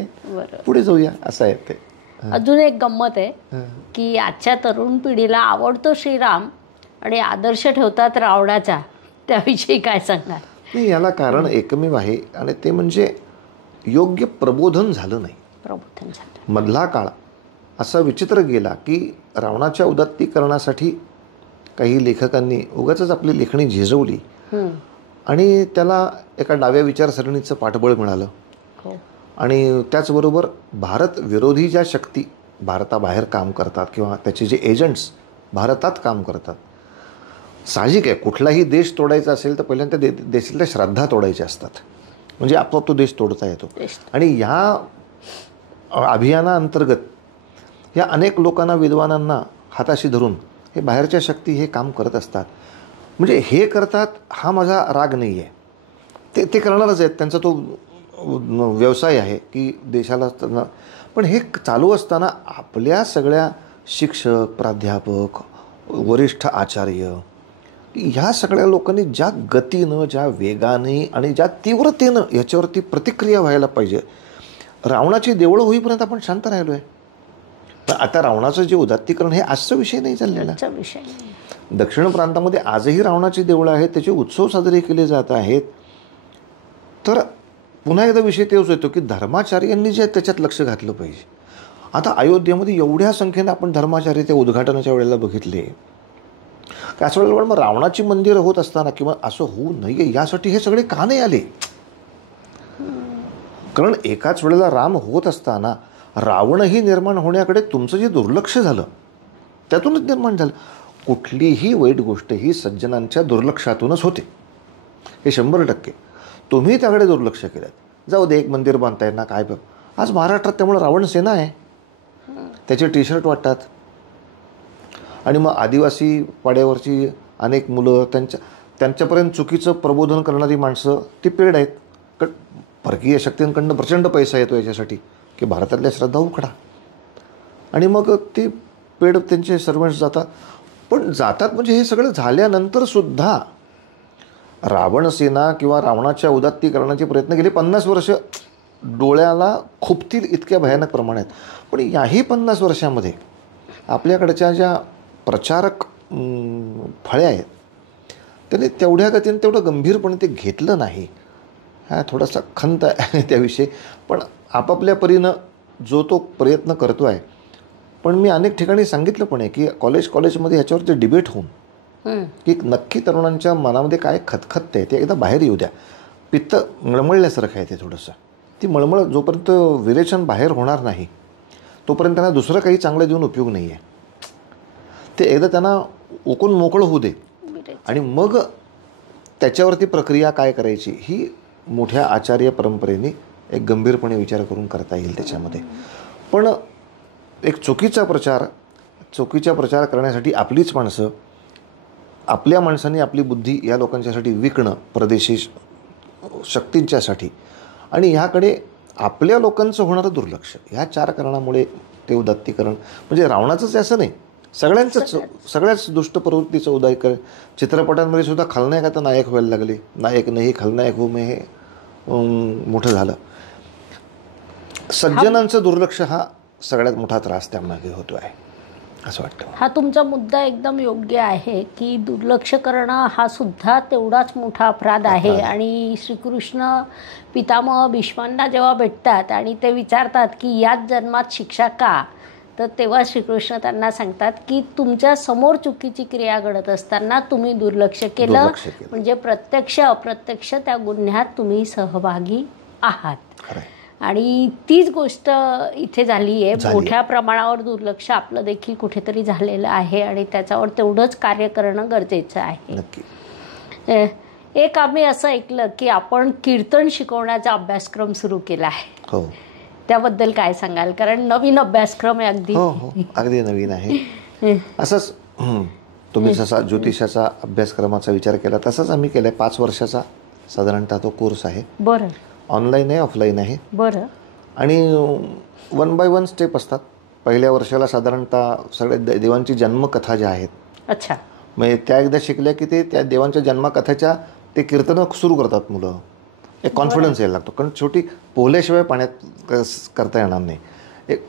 पुढे जाऊया असं आहे ते. अजून एक गंमत आहे की आजच्या तरुण पिढीला आवडतो श्रीराम आणि आदर्श ठेवतात रावणाचा, त्याविषयी काय सांगणार? नाही, याला कारण एकमेव आहे आणि ते म्हणजे योग्य प्रबोधन झालं नाही. मधला काळ असा विचित्र गेला की रावणाच्या उदात्तीकरणासाठी काही लेखकांनी उगाचच आपली लेखणी झिजवली आणि त्याला एका डाव्या विचारसरणीचं पाठबळ मिळालं. आणि त्याचबरोबर भारत विरोधी ज्या शक्ती भारताबाहेर काम करतात किंवा त्याचे जे एजंट्स भारतात काम करतात, साहजिक आहे कुठलाही देश तोडायचा असेल तर पहिल्यांदा देशातल्या श्रद्धा तोडायच्या असतात, म्हणजे आपोआप तो देश तोडता येतो. आणि ह्या अभियानाअंतर्गत या अनेक लोकांना, विद्वानांना हाताशी धरून हे बाहेरच्या शक्ती हे काम करत असतात. म्हणजे हे करतात हा माझा राग नाही आहे, ते करणारच आहेत, त्यांचा तो व्यवसाय आहे की देशाला. पण हे चालू असताना आपल्या सगळ्या शिक्षक, प्राध्यापक, वरिष्ठ आचार्य ह्या सगळ्या लोकांनी ज्या गतीनं, ज्या वेगाने आणि ज्या तीव्रतेनं याच्यावरती प्रतिक्रिया व्हायला पाहिजे. रावणाची देवळं होईपर्यंत आपण शांत राहिलो आहे. पण आता रावणाचं जे उदात्तीकरण हे आजचा विषय नाही चाललेला. दक्षिण प्रांतामध्ये आजही रावणाची देवळं आहेत, त्याचे उत्सव साजरे केले जात आहेत. तर पुन्हा एकदा विषय तेच येतो की धर्माचार्यांनी जे त्याच्यात लक्ष घातलं पाहिजे. आता अयोध्येमध्ये एवढ्या संख्येनं आपण धर्माचार्य त्या उद्घाटनाच्या वेळेला बघितले, की असं वेळेला मग रावणाची मंदिरं होत असताना किंवा असं होऊ नये यासाठी हे सगळे का नाही आले? कारण एकाच वेळेला राम होत असताना रावणही निर्माण होण्याकडे तुमचं जे दुर्लक्ष झालं त्यातूनच निर्माण झालं. कुठलीही वाईट गोष्ट ही सज्जनांच्या दुर्लक्षातूनच होते, हे 100%. तुम्ही त्याकडे दुर्लक्ष केलं. जाऊ दे, एक मंदिर बांधताय ना, काय आज महाराष्ट्रात त्यामुळे रावण सेना आहे, त्याचे टी शर्ट वाटतात. आणि मग आदिवासी पाड्यावरची अनेक मुलं, त्यांच्यापर्यंत चुकीचं प्रबोधन करणारी माणसं ती पेड आहेत. परकीय शक्तींकडनं प्रचंड पैसा येतो याच्यासाठी की भारतातल्या श्रद्धा उखडा. आणि मग ते पेड त्यांचे सर्वंट्स जातात. पण जातात म्हणजे हे सगळं झाल्यानंतरसुद्धा रावणसेना किंवा रावणाच्या उदात्तीकरणाचे प्रयत्न गेले 50 वर्ष डोळ्याला खुपतील इतक्या भयानक प्रमाणात. पण याही 50 वर्षामध्ये आपल्याकडच्या ज्या प्रचारक फळ्या आहेत त्यांनी तेवढ्या गतीने तेवढं गंभीरपणे ते घेतलं नाही. हा थोडासा खंत आहे त्याविषयी, पण आपापल्या परीनं जो तो प्रयत्न करतो आहे. पण मी अनेक ठिकाणी सांगितलं पण आहे की कॉलेजमध्ये ह्याच्यावरती डिबेट होऊन की नक्की तरुणांच्या मनामध्ये काय खतखतते ते एकदा बाहेर येऊ द्या. पित्त मळमळल्यासारखं आहे ते थोडंसं. ती मळमळ जोपर्यंत विरेचन बाहेर होणार नाही तोपर्यंत त्यांना दुसरं काही चांगलं देऊन उपयोग नाही आहे. ते एकदा त्यांना ओकून मोकळं होऊ दे आणि मग त्याच्यावरती प्रक्रिया काय करायची ही मोठ्या आचार्य परंपरेने एक गंभीरपणे विचार करून करता येईल त्याच्यामध्ये. पण एक चुकीचा प्रचार करण्यासाठी आपलीच माणसं, आपल्या माणसांनी आपली बुद्धी या लोकांच्यासाठी विकणं, परदेशी शक्तींच्यासाठी, आणि ह्याकडे आपल्या लोकांचं होणारं दुर्लक्ष, ह्या 4 कारणामुळे ते उदात्तीकरण म्हणजे रावणाचंच असं नाही, सगळ्याच दुष्ट प्रवृत्तीचं उदात्तीकरण. चित्रपटांमध्ये सुद्धा खलनायकाचा नायक व्हायला लागले, नायक नाही खलनायक हो मे, हे मोठं झालं. सज्जनांचं दुर्लक्ष हा सगळ्यात मोठा त्रास त्यामागे होतो आहे असं वाटतं. हा तुमचा मुद्दा एकदम योग्य आहे की दुर्लक्ष करणं हा सुद्धा तेवढाच मोठा अपराध आहे. आणि श्रीकृष्ण पितामह भीष्मांना जेव्हा भेटतात आणि ते विचारतात की याच जन्मात शिक्षा का, तर तेव्हा श्रीकृष्ण त्यांना सांगतात की तुमच्या समोर चुकीची क्रिया घडत असताना तुम्ही दुर्लक्ष केलं म्हणजे प्रत्यक्ष अप्रत्यक्ष त्या गुन्ह्यात तुम्ही सहभागी आहात. आणि तीच गोष्ट इथे झाली आहे. मोठ्या प्रमाणावर दुर्लक्ष आपलं देखील कुठेतरी झालेलं आहे आणि त्याच्यावर तेवढंच कार्य करणं गरजेचं आहे. एक आम्ही असं ऐकलं की आपण कीर्तन शिकवण्याचा अभ्यासक्रम सुरू केला आहे. त्याबद्दल काय सांगाल? कारण नवीन अभ्यासक्रम आहे अगदी. अगदी नवीन आहे. असंच तुम्ही जसा ज्योतिषाचा अभ्यासक्रमाचा विचार केला तसाच आम्ही केलाय. 5 वर्षाचा साधारणतः तो कोर्स आहे. बरं. ऑनलाईन आहे, ऑफलाईन आहे. बरं. आणि 1 बाय 1 स्टेप असतात. पहिल्या वर्षाला साधारणतः सगळ्या देवांची जन्मकथा ज्या आहेत, अच्छा, म्हणजे त्या एकदा शिकल्या की ते त्या देवांच्या जन्मकथेच्या ते कीर्तनं सुरू करतात मुलं. एक कॉन्फिडन्स यायला लागतो, कारण शेवटी पोहल्याशिवाय पाण्यात करता येणार नाही. एक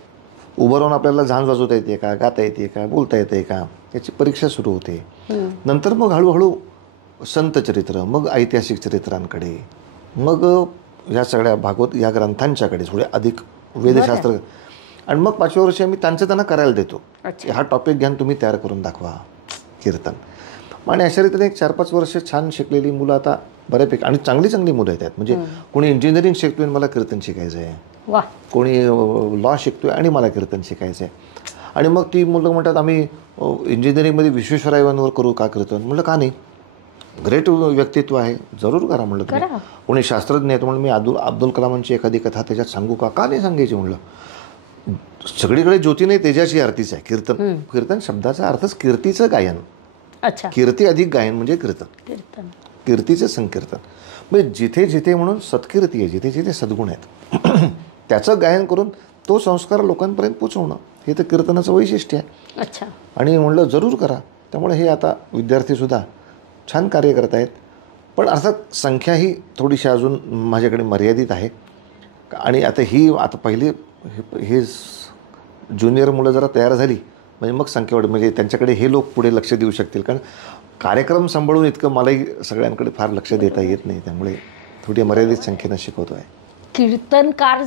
उभं राहून आपल्याला झांज वाजवता येते का, गाता येते का, बोलता येते का, याची परीक्षा सुरू होते. नंतर मग हळूहळू संतचरित्र, मग ऐतिहासिक चरित्रांकडे, मग ह्या सगळ्या भागवत या ग्रंथांच्याकडे थोडे अधिक वेदशास्त्र. आणि मग 5व्या वर्षी आम्ही त्यांना करायला देतो. हा टॉपिक घ्या तुम्ही तयार करून दाखवा कीर्तन. आणि अशा रीतीने एक 4-5 वर्ष छान शिकलेली मुलं आता बऱ्यापैकी, आणि चांगली मुलं आहेत. म्हणजे कोणी इंजिनिअरिंग शिकतोय आणि मला कीर्तन शिकायचं आहे, कोणी लॉ शिकतोय आणि मला कीर्तन शिकायचं आहे. आणि मग ती मुलं म्हणतात आम्ही इंजिनिअरिंगमध्ये विश्वेश्वरायांवर करू का कीर्तन. म्हटलं का नाही, ग्रेट व्यक्तित्व आहे, जरूर करा म्हणलं. तुम्ही कोणी शास्त्रज्ञ आहेत म्हणून मी अब्दुल कलामांची एखादी कथा त्याच्यात सांगू का नाही सांगायची म्हणलं. सगळीकडे ज्योती नाही तेजाची आरतीच आहे कीर्तन. कीर्तन शब्दाचा अर्थच कीर्तीचं गायन. अच्छा, कीर्ती अधिक गायन म्हणजे कीर्तन, कीर्तीचं संकीर्तन. म्हणजे जिथे जिथे म्हणून सत्कीर्ती आहे, जिथे जिथे सद्गुण आहेत त्याचं गायन करून तो संस्कार लोकांपर्यंत पोचवणं हे तर कीर्तनाचं वैशिष्ट्य आहे. अच्छा. आणि म्हणलं जरूर करा. त्यामुळे हे आता विद्यार्थीसुद्धा छान कार्य करत आहेत. पण अर्थात संख्या ही थोडीशी अजून माझ्याकडे मर्यादित आहे. आणि आता पहिली हे ज्युनियर मुलं जरा तयार झाली म्हणजे मग संख्या वाढ, म्हणजे त्यांच्याकडे हे लोक पुढे लक्ष देऊ शकतील. कारण कार्यक्रम सांभाळून इतकं मलाही सगळ्यांकडे फार लक्ष देता येत नाही, त्यामुळे थोडी मर्यादित संख्येनं शिकवतो आहे. कीर्तनकार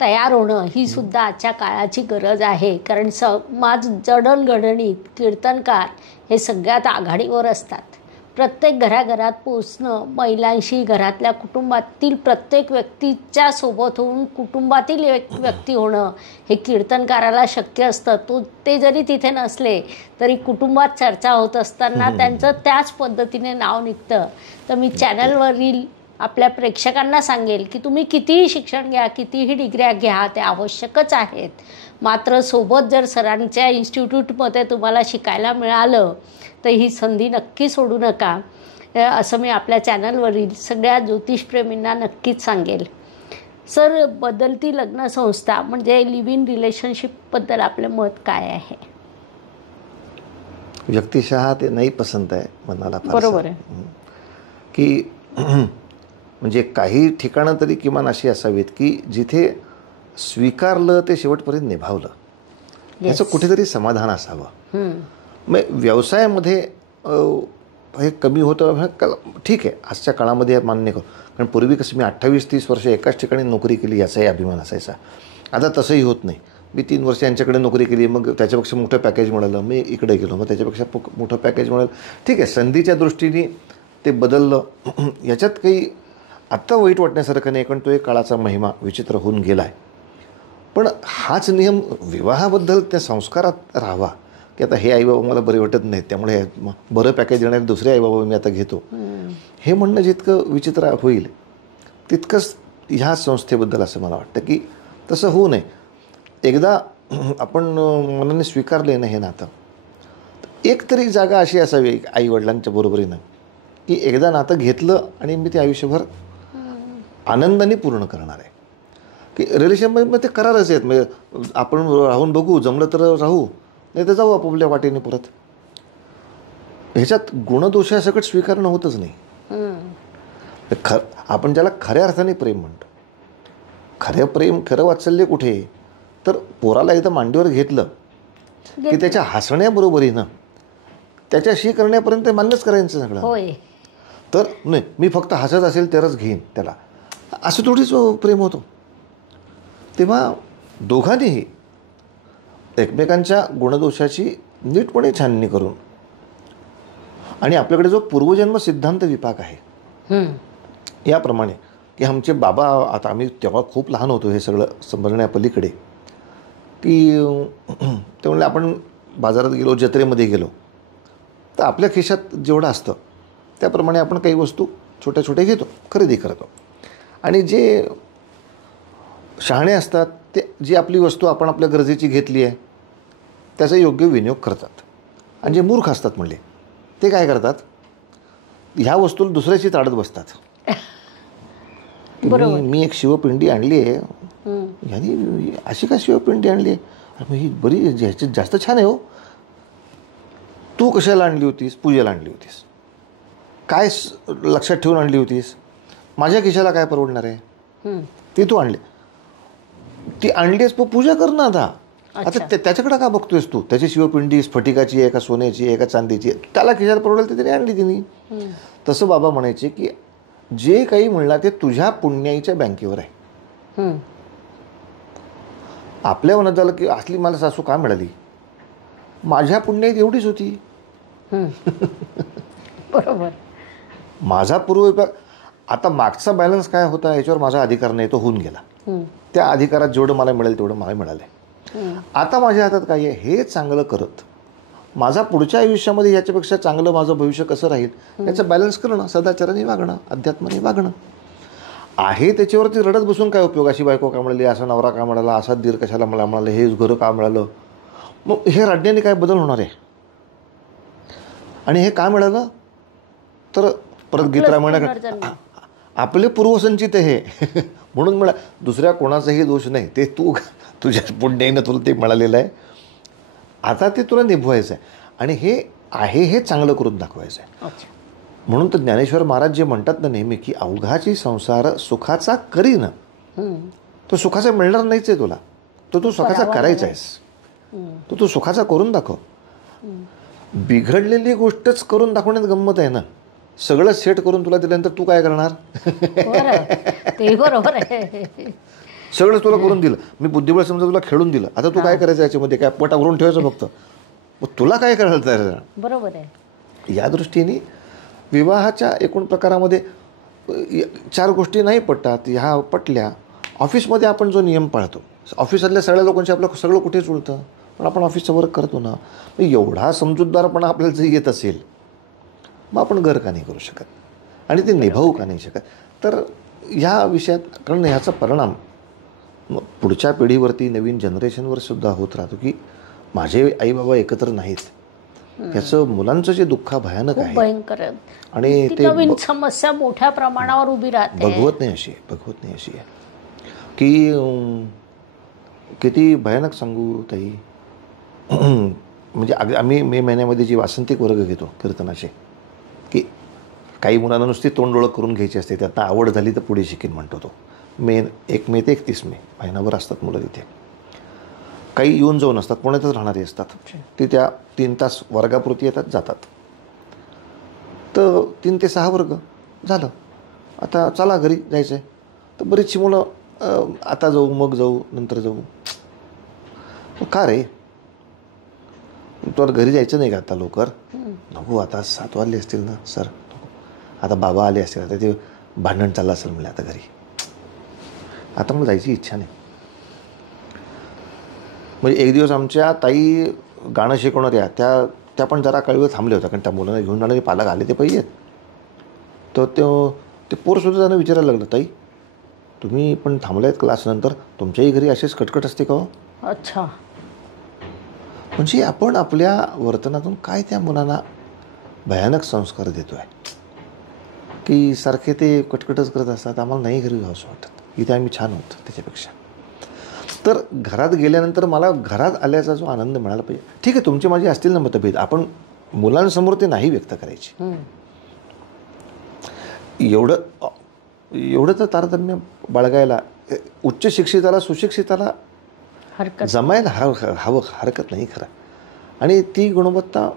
तयार होणं ही सुद्धा आजच्या काळाची गरज आहे. कारण समाज जडणघडणीत कीर्तनकार हे सगळ्यात आघाडीवर असतात. प्रत्येक घराघरात पोचणं, महिलांशी, घरातल्या कुटुंबातील प्रत्येक व्यक्तीच्या सोबत होऊन कुटुंबातील एक व्यक्ती होणं हे कीर्तनकाराला शक्य असतं. ते जरी तिथे नसले तरी कुटुंबात चर्चा होत असताना त्यांचं त्याच पद्धतीने नाव निघतं. तर मी चॅनलवरील आपल्या प्रेक्षकांना सांगेल की तुम्ही कितीही शिक्षण घ्या, कितीही डिग्र्या घ्या, ते आवश्यकच आहेत. मात्र सोबत जर सरांच्या इन्स्टिट्यूटमध्ये तुम्हाला शिकायला मिळालं तर ही संधी नक्की सोडू नका, असं मी आपल्या चॅनलवरील सगळ्या ज्योतिषप्रेमींना नक्कीच सांगेल. सर, बदलती लग्नसंस्था म्हणजे लिव्ह इन रिलेशनशिपबद्दल आपलं मत काय आहे? व्यक्तिशः ते नाही पसंत आहे मनाला. बरोबर आहे की म्हणजे काही ठिकाणं तरी किमान अशी असावीत की जिथे स्वीकारलं ते शेवटपर्यंत निभावलं, याचं कुठेतरी समाधान असावं. मग व्यवसायामध्ये हे कमी होतं, ठीक आहे, आजच्या काळामध्ये मान्य करू. कारण पूर्वी कसं मी 28-30 वर्ष एकाच ठिकाणी नोकरी केली याचाही अभिमान असायचा. आता तसंही होत नाही. मी 3 वर्ष यांच्याकडे नोकरी केली, मग त्याच्यापेक्षा मोठं पॅकेज मिळालं, मी इकडे गेलो, मग त्याच्यापेक्षा मोठं पॅकेज मिळालं. ठीक आहे, संधीच्या दृष्टीने ते बदललं, याच्यात काही आत्ता वाईट वाटण्यासारखं नाही, कारण तो एक काळाचा महिमा विचित्र होऊन गेला आहे. पण हाच नियम विवाहाबद्दल त्या संस्कारात राहावा की आता हे आईबाबा मला बरे वाटत नाहीत, त्यामुळे बरं पॅकेज देणारे दुसरे आईबाबा मी आता घेतो, हे म्हणणं जितकं विचित्र होईल तितकंच ह्या संस्थेबद्दल असं मला वाटतं की तसं होऊ नये. एकदा आपण मनाने स्वीकारले ना हे नातं, एक तरी जागा अशी असावी आईवडिलांच्या बरोबरीनं की एकदा नातं घेतलं आणि मी ते आयुष्यभर आनंदाने पूर्ण करणार आहे. की रिलेशनमध्ये ते करारच आहेत, म्हणजे आपण राहून बघू, जमलं तर राहू, नाही तर जाऊ आपापल्या वाटेने परत. ह्याच्यात गुणदोषासकट स्वीकारणं होतच नाही. आपण ज्याला खऱ्या अर्थाने प्रेम म्हणतो, खरं प्रेम, खरं वात्सल्य कुठे, तर पोराला एकदा मांडीवर घेतलं की त्याच्या हसण्याबरोबरीनं त्याच्याशी करण्यापर्यंत मान्यच करायचं सगळं. तर नाही, मी फक्त हसत असेल तरच घेईन त्याला, असं थोडीच प्रेम होतं. तेव्हा दोघांनीही एकमेकांच्या गुणदोषाची नीटपणे छाननी करून, आणि आपल्याकडे जो पूर्वजन्म सिद्धांत विपाक आहे याप्रमाणे की आमचे बाबा, आता आम्ही तेव्हा खूप लहान होतो हे सगळं समजण्यापलीकडे, की ते म्हणले आपण बाजारात गेलो, जत्रेमध्ये गेलो तर आपल्या खिशात जेवढं असतं त्याप्रमाणे आपण काही वस्तू छोट्या छोट्या घेतो, खरेदी करतो. आणि जे शहाणे असतात ते जी आपली वस्तू आपण आपल्या गरजेची घेतली आहे त्याचा योग्य विनियोग करतात. आणि जे मूर्ख असतात म्हणले ते काय करतात, ह्या वस्तूला दुसऱ्याची ताडत बसतात. मी एक शिवपिंडी आणली आहे, यांनी अशी का शिवपिंडी आणली आहे, ही बरी ह्याच्यात जास्त छान आहे हो, तू कशाला आणली होतीस, पूजेला आणली होतीस, काय लक्षात ठेवून आणली होतीस, माझ्या खिशाला काय परवडणार आहे, ती तू आणली, ती आणलीस पूजा कर ना. आता त्याच्याकडे का बघतोयस तू, त्याची शिवपिंडी स्फटिकाची आहे का सोन्याची आहे का चांदीची आहे, त्याला खिशाला परवडेल ते त्याने आणली तिने. तसं बाबा म्हणायचे की जे काही म्हणलं ते तुझ्या पुण्याईच्या बँकेवर आहे. आपल्या मनात झालं की असली मला सासू का मिळाली, माझ्या पुण्याईत एवढीच होती. बरोबर, माझा पूर्व, आता मागचा बॅलन्स काय होता याच्यावर माझा अधिकार नाही, तो होऊन गेला. त्या अधिकारात जेवढं मला मिळेल तेवढं मला मिळालं आहे. आता माझ्या हातात काय आहे हे चांगलं करत माझा पुढच्या आयुष्यामध्ये याच्यापेक्षा चांगलं माझं भविष्य कसं राहील याचं बॅलन्स करणं, सदाचाराने वागणं, अध्यात्माने वागणं आहे. त्याच्यावरती रडत बसून काय उपयोग, अशी बायको का मिळाली, असा नवरा का मिळाला, असा दीर कशाला मला मिळालं, हे घरं का मिळालं, मग हे रडण्याने काय बदल होणार आहे. आणि हे का मिळालं तर परत गीतरामायणाकडे आपले पूर्वसंचित हे म्हणून मिळा, दुसऱ्या कोणाचाही दोष नाही, ते तू तुझ्या पुण्याईनं तुला ते मिळालेलं आहे, आता ते तुला निभवायचं आहे आणि हे आहे हे चांगलं करून दाखवायचं आहे. म्हणून तर ज्ञानेश्वर महाराज जे म्हणतात ना नेहमी की अवघाची संसार सुखाचा करीन, तो सुखाचा मिळणार नाहीच आहे तुला, तो तू सुखाचा करायचा आहेस. तर तू सुखाचा करून दाखव. बिघडलेली गोष्टच करून दाखवण्यात गंमत आहे ना. सगळं सेट करून तुला दिल्यानंतर तू काय करणार? ते बरोबर आहे. सगळं तुला करून दिलं, मी बुद्धिबळ समजा तुला खेळून दिलं, आता तू काय करायचं याच्यामध्ये? काय पटावरून ठेवायचं फक्त? मग तुला काय करायला तयार आहे? बरोबर आहे. या दृष्टीने विवाहाच्या एकूण प्रकारामध्ये 4 गोष्टी नाही पटतात, ह्या पटल्या. ऑफिसमध्ये आपण जो नियम पाळतो, ऑफिसातल्या सगळ्या लोकांशी आपलं सगळं कुठे जुळतं, पण आपण ऑफिसचं वर्क करतो ना. मग एवढा समजूतदारपणा आपल्याला जर येत असेल, मग आपण घर का नाही करू शकत आणि ते निभावू का नाही शकत? तर ह्या विषयात, कारण ह्याचा परिणाम पुढच्या पिढीवरती, नवीन जनरेशनवर सुद्धा होत राहतो की माझे आई बाबा एकत्र नाहीत. त्याचं मुलांचं जे दुःख भयानक आहे, भयंकर आहे. आणि ते नवीन समस्या मोठ्या प्रमाणावर उभी राहते. बघवत नाही अशी आहे की किती भयानक सांगू ताई. म्हणजे आम्ही मे महिन्यामध्ये जी वासंतिक वर्ग घेतो कीर्तनाचे, की काही मुलांना नुसती तोंडोळख करून घ्यायची असते, त्यातनं आवड झाली तर पुढे शिकेन म्हणतो तो. 1 मे ते 31 मे महिनाभर असतात मुलं तिथे. काही येऊन जाऊन असतात, पुण्यातच राहणारी असतात. ते त्या 3 तास वर्गापुरती येतात, जातात. तर 3 ते 6 वर्ग झालं. आता चला घरी जायचं आहे, तर बरीचशी मुलं आता जाऊ, मग जाऊ, नंतर जाऊ. का रे, तुला घरी जायचं नाही का आता लवकर? नको, आता 7 वाजले असतील ना सर. आता बाबा आले असतील, आता ते भांडण चाललं असेल म्हणलं आता घरी. आता मला जायची इच्छा नाही. म्हणजे एक दिवस आमच्या ताई गाणं शिकवणाऱ्या त्या पण जरा काही वेळ थांबल्या होत्या, कारण त्या मुलांना घेऊन जाणारे पालक आले ते पाहिजेत. तर ते पोरसुद्धा त्यांना विचारायला लागलं, ताई तुम्ही पण थांबलायत क्लासनंतर, तुमच्याही घरी असेच कटकट असते का हो? अच्छा. म्हणजे आपण आपल्या वर्तनातून काय त्या मुलांना भयानक संस्कार देतो आहे की सारखे ते कटकटच करत असतात. आम्हाला नाही घरी जावं असं वाटतं, इथे आम्ही छान होतो त्याच्यापेक्षा. तर घरात गेल्यानंतर मला घरात आल्याचा जो आनंद मिळाला पाहिजे. ठीक आहे, तुमची माझी असतील ना मतभेद, आपण मुलांसमोर ते नाही व्यक्त करायचे. एवढं तर तारतम्य बाळगायला उच्च शिक्षिताला सुशिक्षिताला जमायला हवं, हरकत नाही खरं. आणि ती गुणवत्ता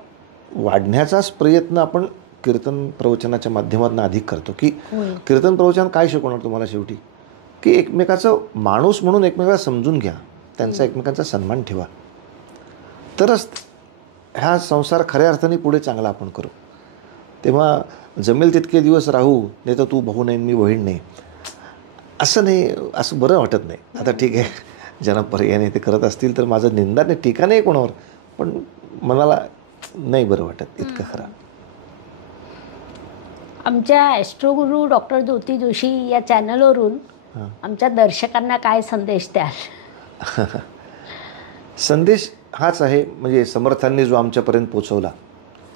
वाढण्याचाच प्रयत्न आपण कीर्तन प्रवचनाच्या माध्यमातून अधिक करतो. की कीर्तन प्रवचन काय शिकवणार तुम्हाला शेवटी? की एकमेकाचं माणूस म्हणून एकमेकाला समजून घ्या, त्यांचा एकमेकांचा सन्मान ठेवा, तरच हा संसार खऱ्या अर्थाने पुढे चांगला आपण करू. तेव्हा जमेल तितके दिवस राहू, नाही तर तू भाऊ नाही मी बहीण नाही, असं नाही, असं बरं वाटत नाही. आता ठीक आहे, ज्यांना पर्यायाने ते करत असतील तर माझं निंदा नाही, टीका नाही कोणावर, पण मनाला नाही बरं वाटत इतकं खरं. आमच्या ॲस्ट्रोगुरू डॉक्टर ज्योती जोशी या चॅनलवरून आमच्या दर्शकांना काय संदेश द्याल? संदेश हाच आहे, म्हणजे समर्थांनी जो आमच्यापर्यंत पोचवला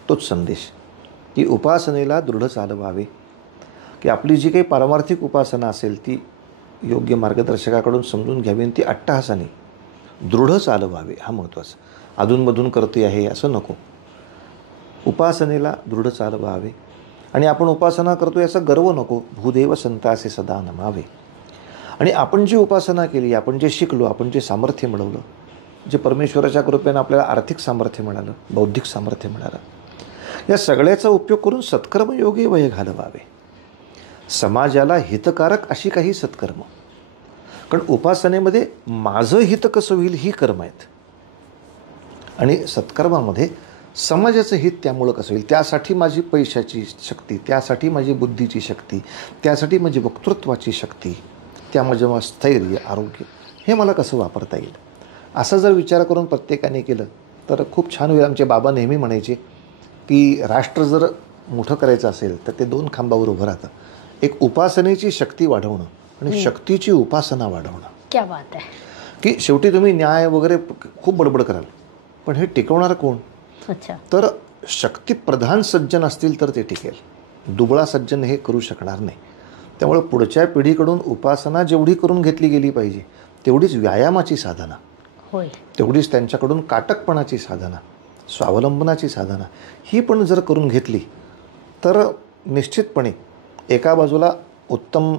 तोच संदेश, की उपासनेला दृढ चालवावे. की आपली जी काही पारमार्थिक उपासना असेल ती योग्य मार्गदर्शकाकडून समजून घ्यावी आणि ती अट्टहासाने दृढ चालवावे. हा महत्त्वाचा. अधूनमधून करते आहे असं नको. उपासनेला दृढ चालवावे आणि आपण उपासना करतो याचा गर्व नको. भूदेव संतासे सदा नमावे. आणि आपण जी उपासना केली, आपण जे शिकलो, आपण जे सामर्थ्य मिळवलं, जे परमेश्वराच्या कृपेनं आपल्याला आर्थिक सामर्थ्य मिळालं, बौद्धिक सामर्थ्य मिळालं, या सगळ्याचा उपयोग करून सत्कर्मयोगी वय घालवावे. समाजाला हितकारक अशी काही सत्कर्म. कारण उपासनेमध्ये माझं हित कसं होईल ही कर्म आहेत, आणि सत्कर्मामध्ये समाजाचं हित त्यामुळं कसं होईल, त्यासाठी माझी पैशाची शक्ती, त्यासाठी माझी बुद्धीची शक्ती, त्यासाठी माझी वक्तृत्वाची शक्ती, त्यामध्ये माझं स्थैर्य, आरोग्य, हे मला कसं वापरता येईल, असा जर विचार करून प्रत्येकाने केलं तर खूप छान होईल. आमचे बाबा नेहमी म्हणायचे की राष्ट्र जर मोठं करायचं असेल तर ते 2 खांबावर उभं राहतं. एक उपासनेची शक्ती वाढवणं आणि शक्तीची उपासना वाढवणं. क्या बात आहे. की शेवटी तुम्ही न्याय वगैरे खूप बडबड कराल, पण हे टिकवणार कोण? अच्छा. तर शक्तिप्रधान सज्जन असतील तर ते टिकेल. दुबळा सज्जन हे करू शकणार नाही. त्यामुळे पुढच्या पिढीकडून उपासना जेवढी करून घेतली गेली पाहिजे तेवढीच व्यायामाची साधना, होय, तेवढीच त्यांच्याकडून काटकपणाची साधना, स्वावलंबनाची साधना ही पण जर करून घेतली तर निश्चितपणे एका बाजूला उत्तम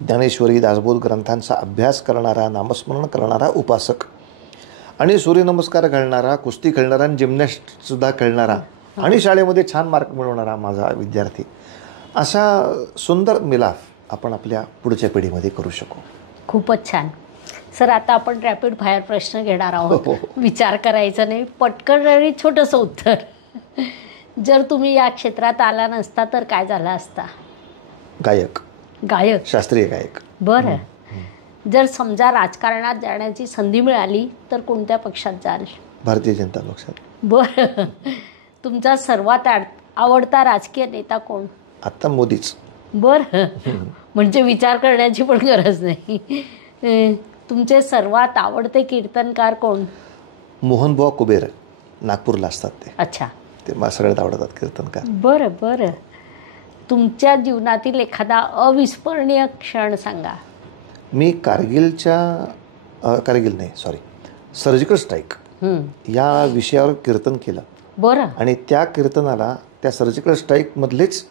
ज्ञानेश्वरी दासबोध ग्रंथांचा अभ्यास करणारा, नामस्मरण करणारा उपासक, आणि सूर्यनमस्कार घालणारा, कुस्ती खेळणारा आणि जिमनॅस्टसुद्धा खेळणारा आणि शाळेमध्ये छान मार्क मिळवणारा माझा विद्यार्थी, असा सुंदर मिलाफ आपण आपल्या पुढच्या पिढीमध्ये करू शकू. खूपच छान. सर, आता आपण रॅपिड फायर प्रश्न घेणार आहोत. हो. विचार करायचा नाही, पटकन आणि छोटंसं उत्तर. जर तुम्ही या क्षेत्रात आला नसता तर काय झाला असता? गायक. गायक? शास्त्रीय गायक. बरं. जर समजा राजकारणात जाण्याची संधी मिळाली तर कोणत्या पक्षात जाल? भारतीय जनता पक्षात. बरं. तुमचा सर्वात आवडता राजकीय नेता कोण? आत्ता मोदीच. बरं. म्हणजे विचार करण्याची पण गरज नाही. तुमचे सर्वात आवडते कीर्तनकार कोण? मोहनबुवा कुबेर, नागपूरला असतात ते. अच्छा. ते मला सगळ्यात आवडतात कीर्तनकार. बरं बरं. तुमच्या जीवनातील एखादा अविस्मरणीय क्षण सांगा. मी सर्जिकल स्ट्राईक या विषयावर कीर्तन केलं. बरं. आणि त्या कीर्तनाला त्या सर्जिकल स्ट्राईकमधलेच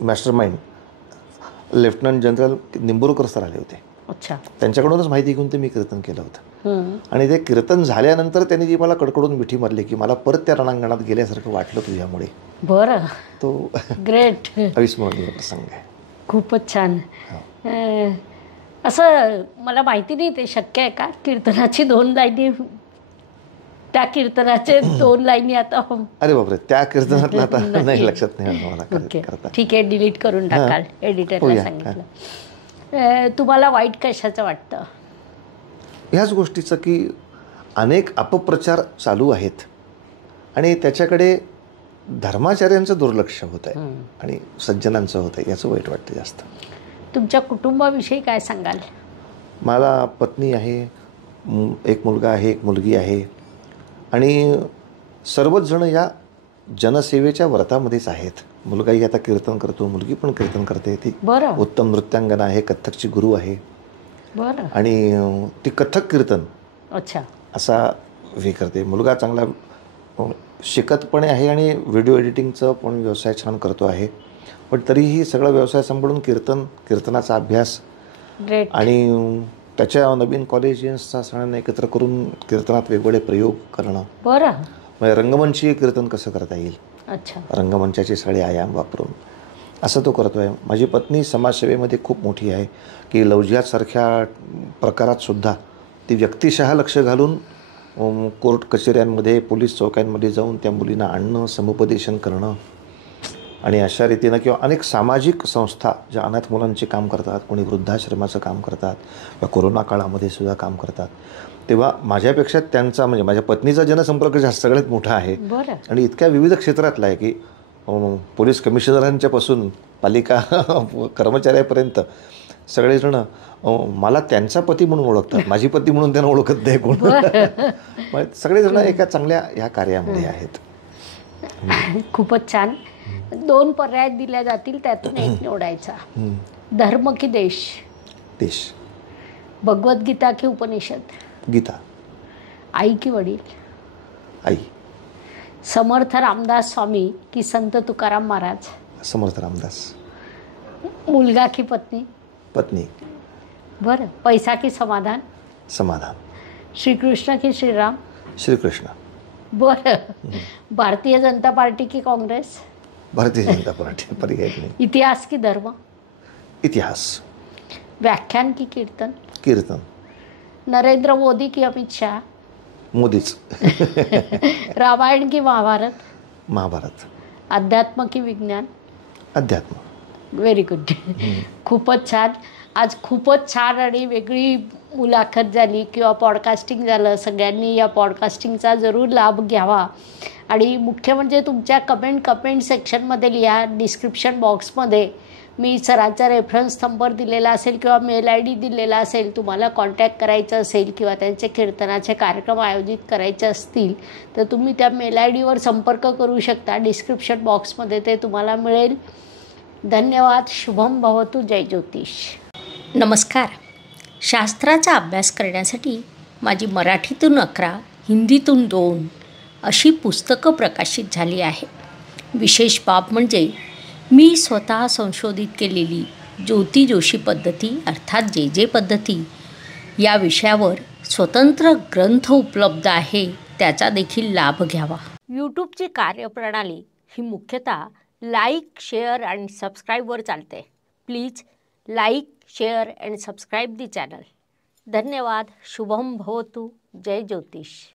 master mind lieutenant general Nimbhorkar sir आले होते. अच्छा. त्यांच्याकडूनच माहिती घेऊन ते मी कीर्तन केलं होतं. आणि ते कीर्तन झाल्यानंतर त्यांनी जी मला कडकडून मिठी मारली की मला परत त्या रणांगणात गेल्यासारखं वाटलं तुझ्यामुळे. बरं. तो ग्रेट. अविस्मरणीय प्रसंग आहे. खूपच छान. असं मला माहिती नाही ते शक्य आहे का, कीर्तनाची 2 लाईनी, त्या कीर्तनाचे 2 लाईनी आता? अरे बापरे, त्या कीर्तनातलं आता नाही लक्षात नाही मला. ओके, ठीक आहे, डिलीट करून टाकाल. एडिटरला सांगितलं. तुम्हाला वाईट कशाचं वाटतं? ह्याच गोष्टीचं की अनेक अपप्रचार चालू आहेत आणि त्याच्याकडे धर्माचार्यांचं दुर्लक्ष होत आहे आणि सज्जनांचं होत आहे, याचं वाईट वाटतं जास्त. तुमच्या कुटुंबाविषयी काय सांगाल? मला पत्नी आहे, एक मुलगा आहे, एक मुलगी आहे आणि सर्वच जण या जनसेवेच्या व्रतामध्येच आहेत. मुलगाही आता कीर्तन करतो, मुलगी पण कीर्तन करते. ती उत्तम नृत्यांगना आहे, कथ्थकची गुरु आहे. बरं. आणि ती कथ्थक कीर्तन अच्छा असा हे करते. मुलगा चांगला शिकत पण आहे आणि व्हिडिओ एडिटिंगचं पण व्यवसाय छान करतो आहे. पण तरीही सगळा व्यवसाय सांभाळून कीर्तनाचा अभ्यास आणि त्याच्या नवीन कॉलेजियन्सचा सगळ्यांना एकत्र करून कीर्तनात वेगवेगळे प्रयोग करणं. बरं. म्हणजे रंगमंचीय कीर्तन कसं करता येईल, अच्छा, रंगमंचाचे सगळे आयाम वापरून असं तो करतो आहे. माझी पत्नी समाजसेवेमध्ये खूप मोठी आहे की लवजियातसारख्या प्रकारात सुद्धा ती व्यक्तिशः लक्ष घालून कोर्ट कचेऱ्यांमध्ये, पोलीस चौक्यांमध्ये जाऊन त्या मुलींना आणणं, समुपदेशन करणं आणि अशा रीतीनं किंवा अनेक सामाजिक संस्था ज्या अनाथ मुलांचे काम करतात, कोणी वृद्धाश्रमाचं काम करतात किंवा कोरोना काळामध्ये सुद्धा काम करतात, तेव्हा माझ्यापेक्षा त्यांचा म्हणजे माझ्या पत्नीचा जनसंपर्क जास्त सगळ्यात मोठा आहे. आणि इतक्या विविध क्षेत्रातला आहे की पोलीस कमिशनरांच्यापासून पालिका कर्मचाऱ्यापर्यंत सगळेजण मला त्यांचा पती म्हणून ओळखतात, माझी पती म्हणून त्यांना ओळखत नाही कोण. सगळेजण एका चांगल्या ह्या कार्यामध्ये आहेत. खूपच छान. 2 पर्याय दिल्या जातील, त्यातून एक निवडायचा. धर्म की देश? देश. भगवद्गीता की उपनिषद? गीता. आई की वडील? आई. समर्थ रामदास स्वामी की संत तुकाराम महाराज? समर्थ रामदास. मुलगा की पत्नी? पत्नी. बरं. पैसा की समाधान? समाधान. श्रीकृष्ण की श्रीराम? श्रीकृष्ण. बरं. भारतीय जनता पार्टी की काँग्रेस? भारतीय जनता पार्टी, पर्याय नाही. इतिहास की धर्म? इतिहास. व्याख्यान की कीर्तन? कीर्तन. नरेंद्र मोदी की अमित शाह? मोदीच. रामायण की महाभारत? महाभारत. अध्यात्म की विज्ञान? अध्यात्म. Very good. खूपच छान. आज खूपच छान आणि वेगळी मुलाखत झाली किंवा पॉडकास्टिंग झालं. सगळ्यांनी या पॉडकास्टिंगचा जरूर लाभ घ्यावा आणि मुख्य म्हणजे तुमच्या कमेंट सेक्शनमध्ये लिहा. डिस्क्रिप्शन बॉक्समध्ये मी सरांचा रेफरन्स नंबर दिलेला असेल किंवा मेल ID दिलेला असेल. तुम्हाला कॉन्टॅक्ट करायचं असेल किंवा त्यांचे कीर्तनाचे कार्यक्रम आयोजित करायचे असतील तर तुम्ही त्या मेल IDवर संपर्क करू शकता. डिस्क्रिप्शन बॉक्समध्ये ते तुम्हाला मिळेल. धन्यवाद. शुभम भवतु. जय ज्योतिष. नमस्कार. शास्त्राचा अभ्यास करण्यासाठी माझी मराठीतून 11, हिंदीतून 2 अशी पुस्तकं प्रकाशित झाली आहे. विशेष बाब म्हणजे मी स्वतः संशोधित केलेली ज्योती जोशी पद्धती अर्थात JJ पद्धती या विषयावर स्वतंत्र ग्रंथ उपलब्ध आहे, त्याचा देखील लाभ घ्यावा. यूट्यूबची कार्यप्रणाली ही मुख्यतः लाईक, शेअर आणि सबस्क्राईबवर चालते. Please like, share and subscribe the channel. धन्यवाद. शुभम भवतु. जय ज्योतिष.